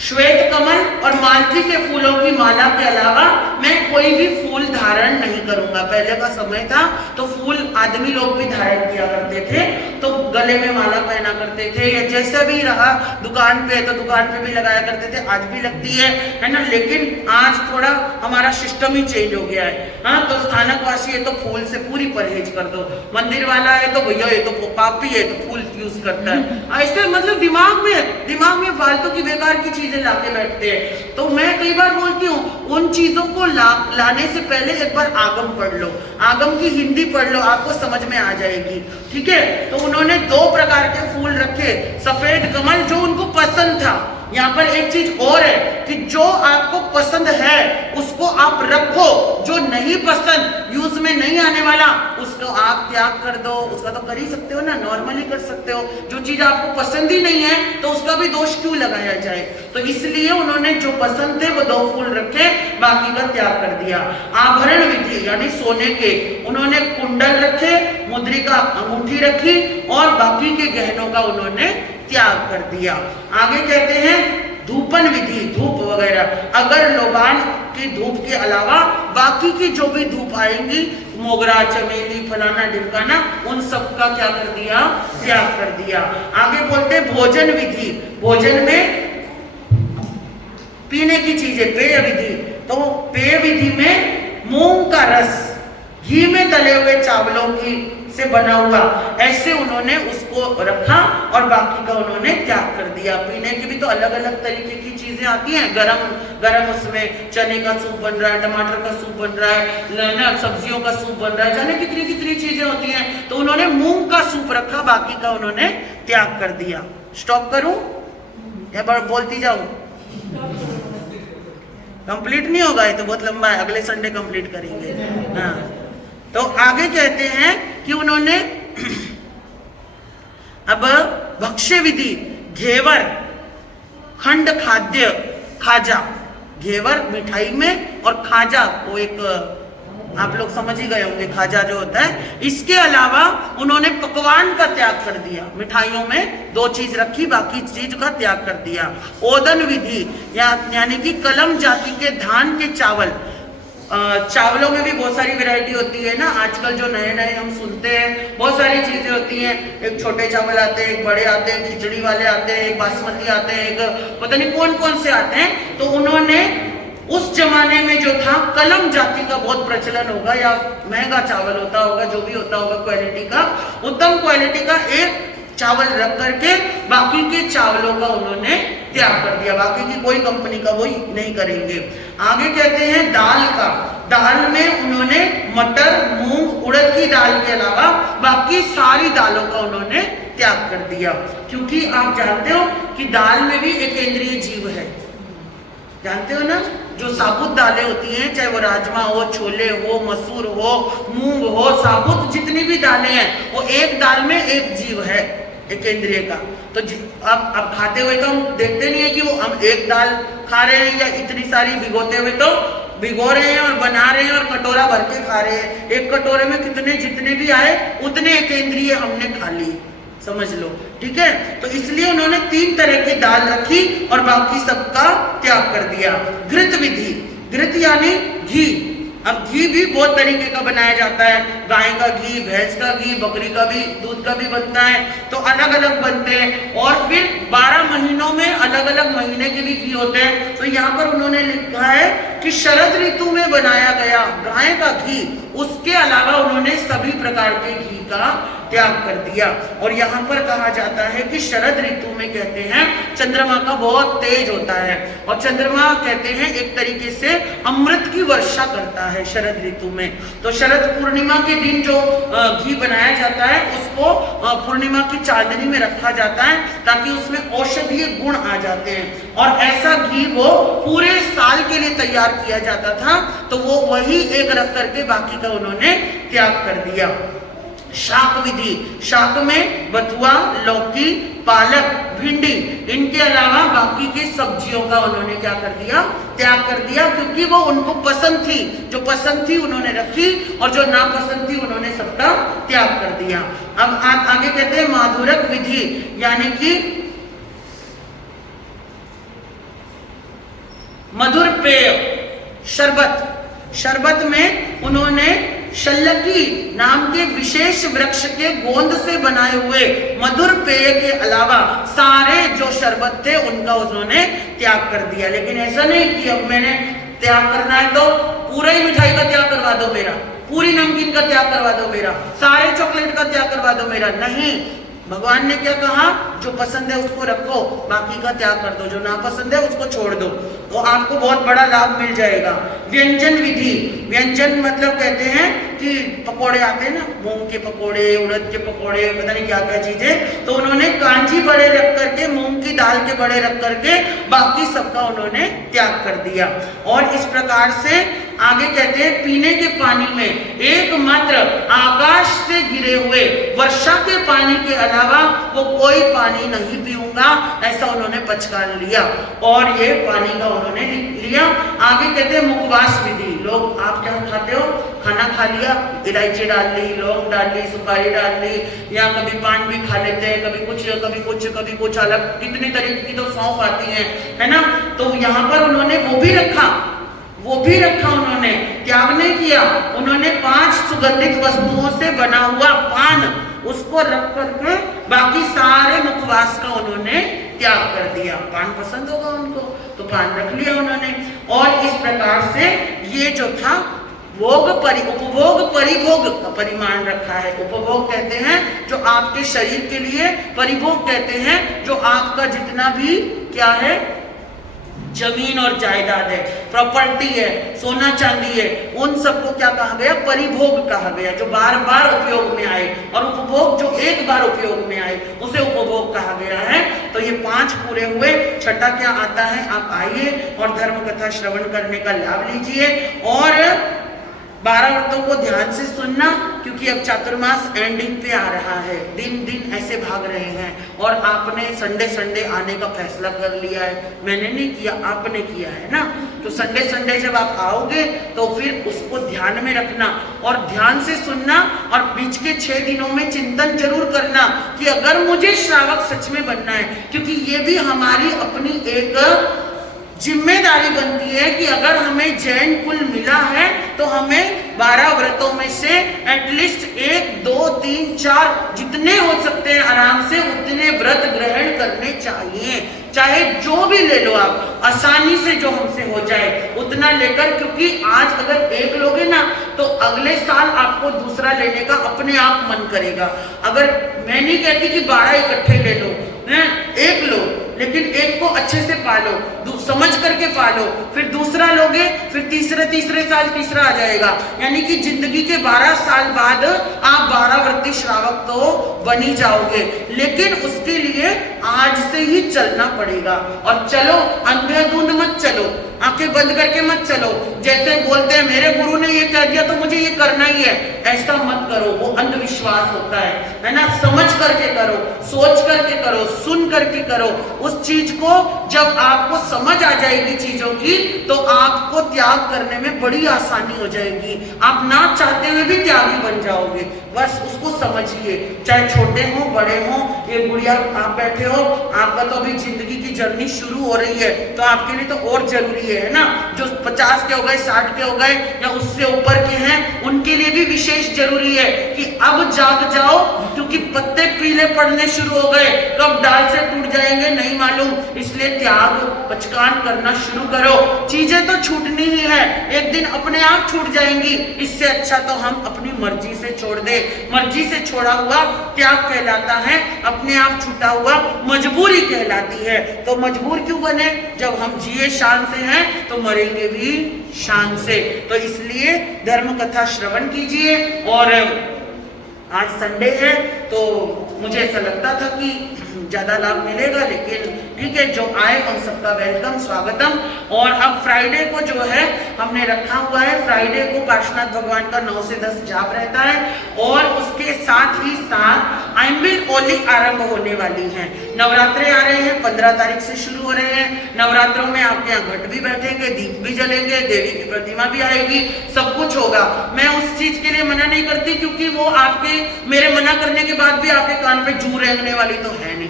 श्वेत कमल और मालती के फूलों की माला के अलावा मैं कोई भी फूल धारण नहीं करूंगा। पहले का समय था तो फूल आदमी लोग भी धारण किया करते थे, तो गले में माला पहना करते थे, या जैसा भी रहा दुकान पे तो दुकान पे भी लगाया करते थे, आज भी लगती है ना। लेकिन आज थोड़ा हमारा सिस्टम ही चेंज हो गया है। हाँ, तो स्थानक वासी है तो फूल से पूरी परहेज कर दो, मंदिर वाला है तो भैया ये तो पापी है तो फूल यूज करता है। ऐसे मतलब दिमाग में फालतू की बेकार की चीजें लाके बैठते हैं। तो मैं कई बार बोलती हूँ उन चीजों को लाने से पहले एक बार आगम पढ़ लो, आगम की हिंदी पढ़ लो, आपको समझ में आ जाएगी। ठीक है, तो उन्होंने 2 प्रकार के फूल रखे, सफेद कमल जो उनको पसंद था। यहाँ पर एक चीज और है कि जो आपको पसंद है उसको आप रखो, जो नहीं पसंद, यूज में नहीं आने वाला, उसको आप त्याग कर दो। उसका तो कर ही सकते हो ना, नॉर्मली कर सकते हो। जो चीज आपको पसंद ही नहीं है तो उसका भी दोष क्यों लगाया जाए। तो इसलिए उन्होंने जो पसंद थे वो 2 फूल रखे, बाकी का त्याग कर दिया। आभरण विधि यानी सोने के, उन्होंने कुंडल रखे, मुद्रिका अंगूठी रखी और बाकी के गहनों का उन्होंने त्याग कर दिया। आगे कहते हैं धूपन विधि, धूप वगैरह, अगर लोबान की धूप के अलावा बाकी की जो भी धूप आएंगी, मोगरा, चमेली, फलाना ढिमकाना, उन सब का क्या कर दिया, त्याग कर दिया। आगे बोलते भोजन विधि, भोजन में पीने की चीजें, पेय विधि, तो पेय विधि में मूंग का रस, घी में तले हुए चावलों की से बना हुआ, ऐसे उन्होंने उसको रखा और बाकी का उन्होंने त्याग कर दिया। पीने की भी तो अलग अलग तरीके की चीजें आती हैं, गरम उसमें चने का सूप बन रहा है, टमाटर का सूप बन रहा है, सब्जियों का सूप बन रहा है, जाने कितनी कितनी चीजें होती हैं। तो उन्होंने मूंग का सूप रखा, बाकी का उन्होंने त्याग कर दिया। स्टॉप करूं या बोलती जाऊं? कंप्लीट नहीं होगा, ये तो बहुत लंबा है, अगले संडे कंप्लीट करेंगे। हाँ, तो आगे कहते हैं कि उन्होंने अब भक्ष्य विधि, घेवर, खंड खाद्य, खाजा, घेवर मिठाई में और खाजा वो एक आप लोग समझ ही गए होंगे, खाजा जो होता है। इसके अलावा उन्होंने पकवान का त्याग कर दिया, मिठाइयों में 2 चीज रखी, बाकी चीज का त्याग कर दिया। ओदन विधि यानी कि कलम जाति के धान के चावल, चावलों में भी बहुत सारी वैरायटी होती है ना, आजकल जो नए नए हम सुनते हैं बहुत सारी चीजें होती हैं। एक छोटे चावल आते हैं, एक बड़े आते हैं, खिचड़ी वाले आते हैं, एक बासमती आते हैं, एक पता नहीं कौन कौन से आते हैं। तो उन्होंने उस जमाने में जो था कलम जाति का बहुत प्रचलन होगा, या महंगा चावल होता होगा, जो भी होता होगा क्वालिटी का, उत्तम क्वालिटी का एक चावल रख करके बाकी के चावलों का उन्होंने त्याग कर दिया। बाकी की कोई कंपनी का वो नहीं करेंगे। आगे कहते हैं दाल का, दाल में उन्होंने मटर, मूंग, उड़द की दाल के अलावा बाकी सारी दालों का उन्होंने त्याग कर दिया। क्योंकि आप जानते हो कि दाल में भी एक केंद्रीय जीव है, जानते हो ना, जो साबुत दालें होती हैं, चाहे वो राजमा हो, छोले हो, मसूर हो, मूंग हो, साबुत जितनी भी दालें हैं, वो एक दाल में एक जीव है, एक केंद्रीय का। तो अब खाते हुए तो हम देखते नहीं है कि वो हम एक दाल खा रहे हैं या इतनी सारी भिगोते हुए तो भिगो रहे हैं और बना रहे हैं और कटोरा भर के खा रहे हैं। एक कटोरे में कितने जितने भी आए उतने केंद्रीय हमने खा लिए, समझ लो। ठीक है, तो इसलिए उन्होंने 3 तरह की दाल रखी और बाकी सबका त्याग कर दिया। घृत विधि, घृत यानी घी। अब घी भी बहुत तरीके का बनाया जाता है, गाय का घी, भैंस का घी, बकरी का भी दूध का भी बनता है, तो अलग अलग बनते हैं। और फिर 12 महीनों में अलग अलग महीने के भी घी होते हैं। तो यहाँ पर उन्होंने लिखा है कि शरद ऋतु में बनाया गया गाय का घी, उसके अलावा उन्होंने सभी प्रकार के घी का त्याग कर दिया। और यहाँ पर कहा जाता है कि शरद ऋतु में कहते हैं चंद्रमा का बहुत तेज होता है, और चंद्रमा कहते हैं एक तरीके से अमृत की वर्षा करता है शरद ऋतु में। तो शरद पूर्णिमा के दिन जो घी बनाया जाता है उसको पूर्णिमा की चांदनी में रखा जाता है ताकि उसमें औषधीय गुण आ जाते हैं, और ऐसा घी वो पूरे साल के लिए तैयार किया जाता था। तो वो वही एक रख करके बाकी का उन्होंने त्याग कर दिया। शाक विधि, शाक में बथुआ, लौकी, पालक, भिंडी, इनके अलावा बाकी की सब्जियों का उन्होंने क्या कर दिया, त्याग कर दिया, क्योंकि वो उनको पसंद थी, जो पसंद थी उन्होंने रखी और जो नापसंद थी उन्होंने सबका त्याग कर दिया। अब आगे कहते हैं माधुरक विधि, यानी कि मधुर पेय, शरबत। शरबत में उन्होंने शल्यकी नाम के विशेष वृक्ष के गोंद से बनाए हुए मधुर पेय के अलावा सारे जो शरबत थे उनका उन्होंने त्याग कर दिया। लेकिन ऐसा नहीं कि अब मैंने त्याग करना है तो पूरा ही मिठाई का त्याग करवा दो मेरा, पूरी नमकीन का त्याग करवा दो मेरा, सारे चॉकलेट का त्याग करवा दो मेरा। नहीं, भगवान ने क्या कहा, जो पसंद है उसको रखो, बाकी का त्याग कर दो, जो नापसंद है उसको छोड़ दो, तो आपको बहुत बड़ा लाभ मिल जाएगा। व्यंजन विधि, व्यंजन मतलब कहते हैं कि पकोड़े आते हैं ना, मूंग के पकोड़े, उड़द के पकोड़े, पता नहीं क्या क्या चीजें, तो उन्होंने कांजी बड़े रख करके, मूंग की दाल के बड़े रख करके बाकी सबका उन्होंने त्याग कर दिया। और इस प्रकार से आगे कहते हैं पीने के पानी में एकमात्र आकाश से गिरे हुए वर्षा के पानी के अलावा वो कोई पानी नहीं पीऊंगा, ऐसा उन्होंने पचकान लिया और ये पानी का उन्होंने लिया। आगे कहते हैं मुखवास विधि। लोग, आप क्या खाते हो, खाना खा लिया, इलायची डाल ली, लौंग डाल ली, सुपारी डाल ली, या कभी पान भी खा लेते हैं, कभी कुछ कभी कुछ अलग, कितनी तरीके की तो सौंफ आती है ना। तो यहाँ पर उन्होंने वो भी रखा उन्होंने, त्याग नहीं किया। उन्होंने 5 सुगंधित वस्तुओं से बना हुआ पान उसको रख करके बाकी सारे मुखवास का उन्होंने त्याग कर दिया। पान पसंद होगा उनको तो पान रख लिया उन्होंने। और इस प्रकार से ये जो था उपभोग परिभोग का परिमाण रखा है। उपभोग कहते हैं जो आपके शरीर के लिए, परिभोग कहते हैं जो आपका जितना भी क्या है, जमीन और जायदाद है, प्रॉपर्टी है, सोना चांदी है, उन सबको क्या कहा गया, परिभोग कहा गया, जो बार बार उपयोग में आए। और उपभोग जो एक बार उपयोग में आए उसे उपभोग कहा गया है। तो ये 5 पूरे हुए। छठा क्या आता है, आप आइए और धर्म कथा श्रवण करने का लाभ लीजिए और 12 व्रतों को ध्यान से सुनना, क्योंकि अब चातुर्मास एंडिंग पे आ रहा है, दिन ऐसे भाग रहे हैं। और आपने संडे आने का फैसला कर लिया है, मैंने नहीं किया, आपने किया है ना। तो संडे जब आप आओगे तो फिर उसको ध्यान में रखना और ध्यान से सुनना और बीच के 6 दिनों में चिंतन जरूर करना कि अगर मुझे श्रावक सच में बनना है, क्योंकि ये भी हमारी अपनी एक जिम्मेदारी बनती है कि अगर हमें जैन कुल मिला है तो हमें 12 व्रतों में से एटलीस्ट 1, 2, 3, 4 जितने हो सकते हैं आराम से उतने व्रत ग्रहण करने चाहिए। चाहे जो भी ले लो आप, आसानी से जो हमसे हो जाए उतना लेकर, क्योंकि आज अगर एक लोगे ना तो अगले साल आपको दूसरा लेने का अपने आप मन करेगा। अगर मैं नहीं कहती कि 12 इकट्ठे ले लो, एक लो, लेकिन एक को अच्छे से पालो, समझ करके पालो, फिर दूसरा लोगे, फिर तीसरे साल तीसरा आ जाएगा। यानी कि जिंदगी के 12 साल बाद आप 12 व्रती श्रावक तो बन ही जाओगे, लेकिन उसके लिए आज से ही चलना पड़ेगा। और चलो, अंधेधुंध मत चलो, आंखें बंद करके मत चलो, जैसे बोलते हैं मेरे गुरु ने ये कह दिया तो मुझे ये करना ही है, ऐसा मत करो, वो अंधविश्वास होता है ना। समझ करके करो, सोच करके करो, सुन करके करो। उस चीज को जब आपको समझ आ जाएगी चीजों की, तो आपको त्याग करने में बड़ी आसानी हो जाएगी। आप ना चाहते हुए भी त्यागी बन जाओगे, बस उसको समझिए। चाहे छोटे हो बड़े हो, ये गुड़िया आप बैठे हो, आपका तो अभी जिंदगी की जर्नी शुरू हो रही है, तो आपके लिए तो और जरूरी है ना। जो 50 के हो गए, 60 के हो गए या उससे ऊपर के हैं, उनके लिए भी विशेष जरूरी है कि अब जाग जाओ, क्योंकि पत्ते पीले पड़ने शुरू हो गए, कब डाल से टूट जाएंगे नहीं मालूम। इसलिए त्याग पचकान करना शुरू करो। चीजें तो छूटनी ही है, एक दिन अपने आप छूट जाएंगी। इससे अच्छा तो हम अपनी मर्जी से छोड़ दे। मर्जी से छोड़ा हुआ त्याग कहलाता है, अपने आप छूटा हुआ मजबूरी कहलाती है। तो मजबूर क्यों बने, जब हम जिए शान से हैं तो मरेंगे भी शान से। तो इसलिए धर्म कथा श्रवण कीजिए। और आज संडे है तो मुझे ऐसा लगता था कि ज़्यादा लाभ मिलेगा, लेकिन ठीक है, जो आए उन सबका वेलकम, स्वागतम। और अब फ्राइडे को जो है हमने रखा हुआ है, फ्राइडे को पार्श्वनाथ भगवान का 9 से 10 जाप रहता है और उसके साथ ही साथ आइंबिल ओली आरंभ होने वाली है। नवरात्रे आ रहे हैं, 15 तारीख से शुरू हो रहे हैं। नवरात्रों में आपके यहाँ घट भी बैठेंगे, दीप भी जलेंगे, देवी की प्रतिमा भी आएगी, सब कुछ होगा। मैं उस चीज के लिए मना नहीं करती, क्योंकि वो आपके मेरे मना करने के बाद भी आपके कान पे जू रेंगने वाली तो है नहीं,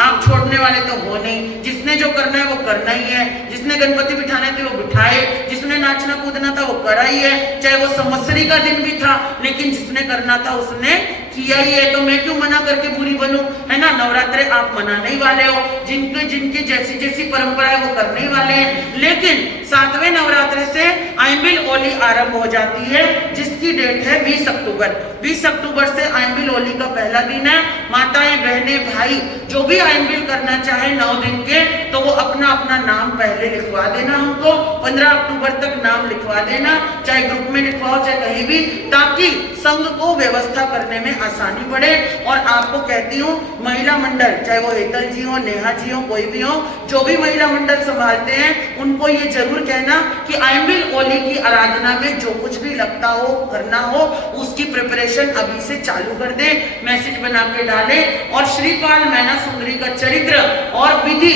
आप छोड़ने वाले तो हो नहीं। जिसने जो करना है वो करना ही है, जिसने गणपति बिठाने थे वो बिठाए, जिसने नाचना कूदना था वो करा ही है, चाहे वो संवत्सरी का दिन भी था, लेकिन जिसने करना था उसने किया ही है। तो मैं क्यों मना करके बुरी बनूं, है ना। नवरात्रे आप मनाने ही वाले हो, जिनके जिनकी जैसी जैसी परंपरा है वो करने ही वाले हैं। लेकिन 7वें नवरात्रे से आइंबिल ओली आरंभ हो जाती है, जिसकी डेट है 20 अक्टूबर। 20 अक्टूबर से आइंबिल ओली का पहला दिन है। माताएं, बहनें, भाई जो भी आइंबिल करना चाहे 9 दिन के, तो वो अपना अपना नाम पहले लिखवा देना हमको। 15 अक्टूबर तक नाम लिखवा देना, चाहे ग्रुप में लिखवाओ चाहे कहीं भी, ताकि संघ को व्यवस्था करने में आसानी बढ़े। और आपको कहती हूँ, महिला मंडल, चाहे वो हेतल जी हो, नेहा जी हो, कोई भी हो, जो भी महिला मंडल संभालते हैं, उनको ये जरूर कहना कि आइंबिल ओली की आराधना में जो कुछ भी लगता हो, करना हो, उसकी प्रिपरेशन अभी से चालू कर दे, मैसेज बना के डाले। और श्रीपाल मैना सुंदरी का चरित्र और विधि,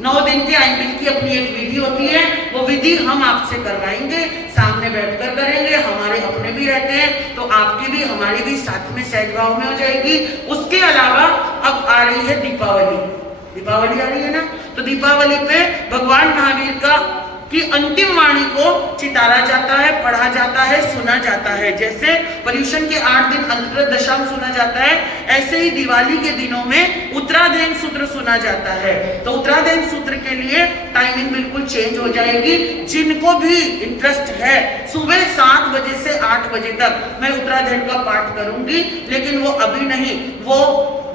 9 दिन के आइंबिल की अपनी एक विधि होती है, वो विधि हम आपसे करवाएंगे, सामने बैठकर करेंगे। हमारे अपने भी रहते हैं, तो आपकी भी हमारी भी साथ में सहज भाव में हो जाएगी। उसके अलावा अब आ रही है दीपावली, दीपावली आ रही है ना, तो दीपावली पे भगवान महावीर का की अंतिम वाणी को चितारा जाता है, पढ़ा जाता है, सुना जाता है। जैसे पर्युषण के 8 दिन अंतर्गत दशम सुना जाता है, ऐसे ही दिवाली के दिनों में उत्तराधयन सूत्र सुना जाता है। तो उत्तराधयन सूत्र के लिए टाइमिंग बिल्कुल चेंज हो जाएगी। जिनको भी इंटरेस्ट है, सुबह 7 बजे से 8 बजे तक मैं उत्तराधयन का पाठ करूंगी, लेकिन वो अभी नहीं, वो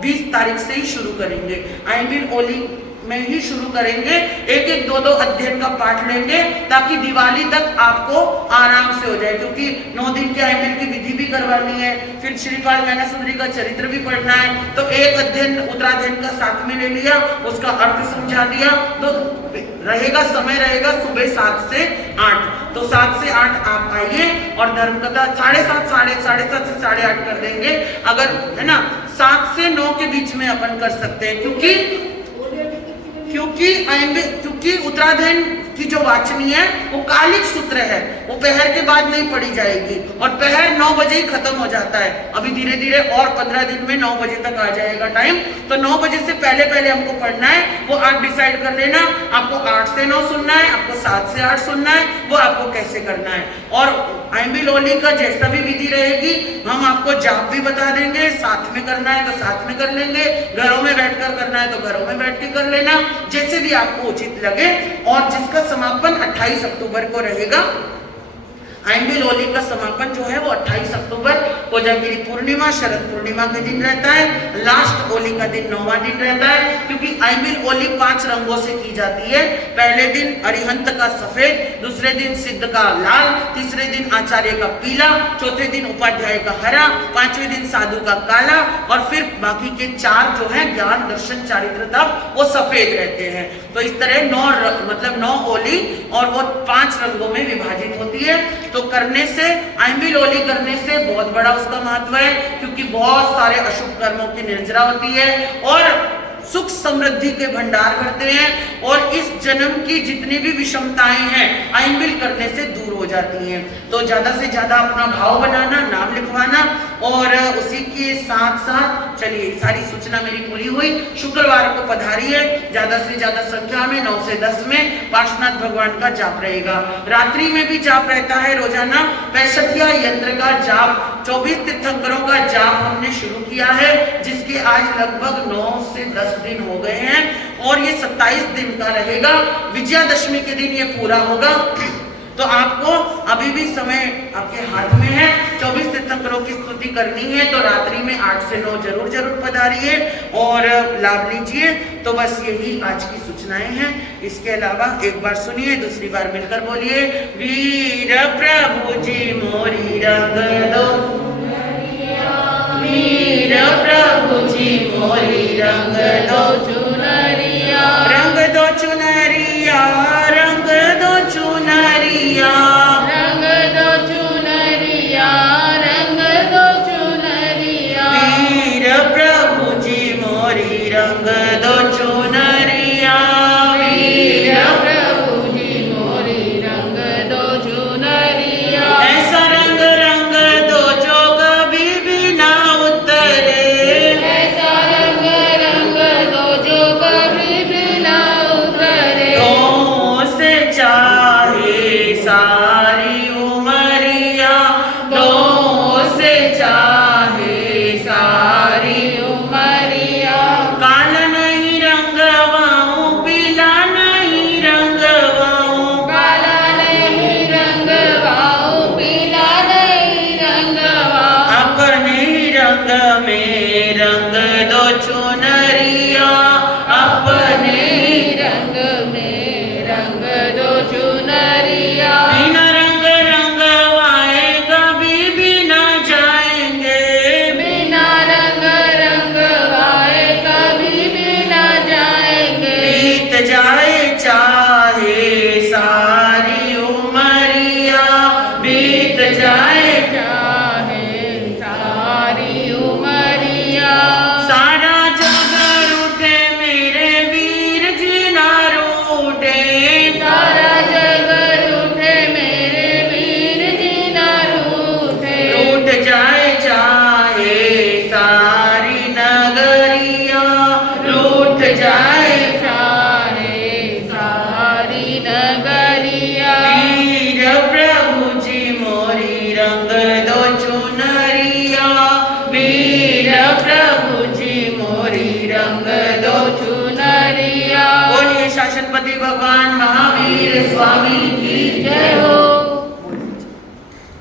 20 तारीख से ही शुरू करेंगे। आइंबिल ओली में ही शुरू करेंगे, एक एक 2-2 अध्ययन का पाठ लेंगे, ताकि दिवाली तक आपको आराम से हो जाए। क्योंकि 9 दिन के आइंबिल की विधि भी करवानी है, फिर श्रीपाल मैना सुंदरी का चरित्र भी पढ़ना है, तो एक अध्ययन उत्तराधयन का साथ में ले लिया, उसका अर्थ समझा दिया, तो रहेगा, समय रहेगा सुबह 7 से 8। तो 7 से 8 आप आइए और धर्म कथा 7:30, 7:30 से 8:30 कर देंगे, अगर है ना। 7 से 9 के बीच में अपन कर सकते हैं, क्योंकि उत्तराधयन की जो वाचनी है वो कालिक सूत्र है, वो पहर के बाद नहीं पढ़ी जाएगी, और पहर 9 बजे ही खत्म हो जाता है। अभी धीरे धीरे और 15 दिन में 9 बजे तक आ जाएगा टाइम, तो 9 बजे से पहले पहले हमको पढ़ना है, वो आप डिसाइड कर लेना। आपको 8 से 9 सुनना है, आपको 7 से 8 सुनना है, वो आपको कैसे करना है। और आइंबिल ओली का जैसा भी विधि रहेगी, हम आपको जाप भी बता देंगे, साथ में करना है तो साथ में कर लेंगे, घरों में बैठकर करना है तो घरों में बैठ के कर लेना, जैसे भी आपको उचित लगे। और जिसका समापन 28 अक्टूबर को रहेगा, आइंबिल ओली का समापन जो है वो 28 अक्टूबर कोजागिरी पूर्णिमा, शरद पूर्णिमा के दिन रहता है। लास्ट ओली का दिन 9वां दिन रहता है, क्योंकि आइंबिल ओली 5 रंगों से की जाती है। पहले दिन अरिहंत का सफेद, दूसरे दिन सिद्ध का लाल, तीसरे दिन आचार्य का पीला, चौथे दिन उपाध्याय का हरा, 5वें दिन साधु का काला, और फिर बाकी के 4 जो है ज्ञान, दर्शन, चारित्र, तप, वो सफेद रहते हैं। तो इस तरह 9 ओली और वो 5 रंगों में विभाजित होती है। तो करने से, आइंबिल ओली करने से बहुत बड़ा उसका महत्व है, क्योंकि बहुत सारे अशुभ कर्मों की निर्जरा होती है और सुख समृद्धि के भंडार करते हैं, और इस जन्म की जितनी भी विषमताएं हैं आइंबिल करने से दूर हो जाती हैं। तो ज्यादा से ज्यादा अपना भाव बनाना, नाम लिखवाना, और उसी के साथ साथ चलिए सारी सूचना मेरी पूरी हुई। शुक्रवार को पधारिए, ज्यादा से ज्यादा संख्या में 9 से 10 में पार्श्वनाथ भगवान का जाप रहेगा। रात्रि में भी जाप रहता है रोजाना, 65 यंत्र का जाप, 24 तीर्थंकरों का जाप हमने शुरू किया है, जिसके आज लगभग 9 से 10 दिन हो गए हैं, और ये 27 दिन का रहेगा। विजयादशमी के दिन ये पूरा होगा। तो आपको अभी भी समय आपके हाथ में है, 24 तीर्थंकरों की स्तुति करनी है, तो रात्रि में 8 से 9 जरूर पधारिए और लाभ लीजिए। तो बस यही आज की सूचनाएं हैं। इसके अलावा एक बार सुनिए, दूसरी बार मिलकर बोलिए, वीर प्रभु जी मोरी रंग दो, वीर प्रभु जी मोरी रंग दो चुनरिया रंग दो चुनरिया रंग दो चुनरिया रंग दो चुनरिया रंग दो चुनरिया वीर प्रभु जी मोरी रंग दो चुनरिया वीर प्रभु जी मोरी रंग दो चुनरिया ऐसा रंग रंग दो जो कभी भी ना उतरे ऐसा रंग रंग दो जो कभी भी ना उतरे दो से चाहे सारी उमरिया दो से चाहे सारी उमरिया काला नहीं रंगवाऊं पीला नहीं रंगवाऊं काला नहीं रंगवाओ पीला नहीं रंगवाओ अपने रंग में रंग दो चुनरिया अपने रंग में रंग दो चुनरिया बिना रंग रंगवाए कभी भी ना जाएंगे बिना रंग रंगवाए कभी भी ना जाएंगे बीत जाए चाहे सारी उमरिया बीत जाए चाहे सारी उमरिया सारा जग रूठे मेरे वीर जी ना रूठे सारा जग रूठे मेरे वीर जी ना रूठे रूठ जाए चाहे सारी नगरिया रूठ जाए चाहे सारी नगरिया वीर प्रभु जी मोरी रंग दो चुनरिया वीर प्रभु जी मोरी रंग दो चुनरिया बोलिए शासनपति भगवान महावीर स्वामी की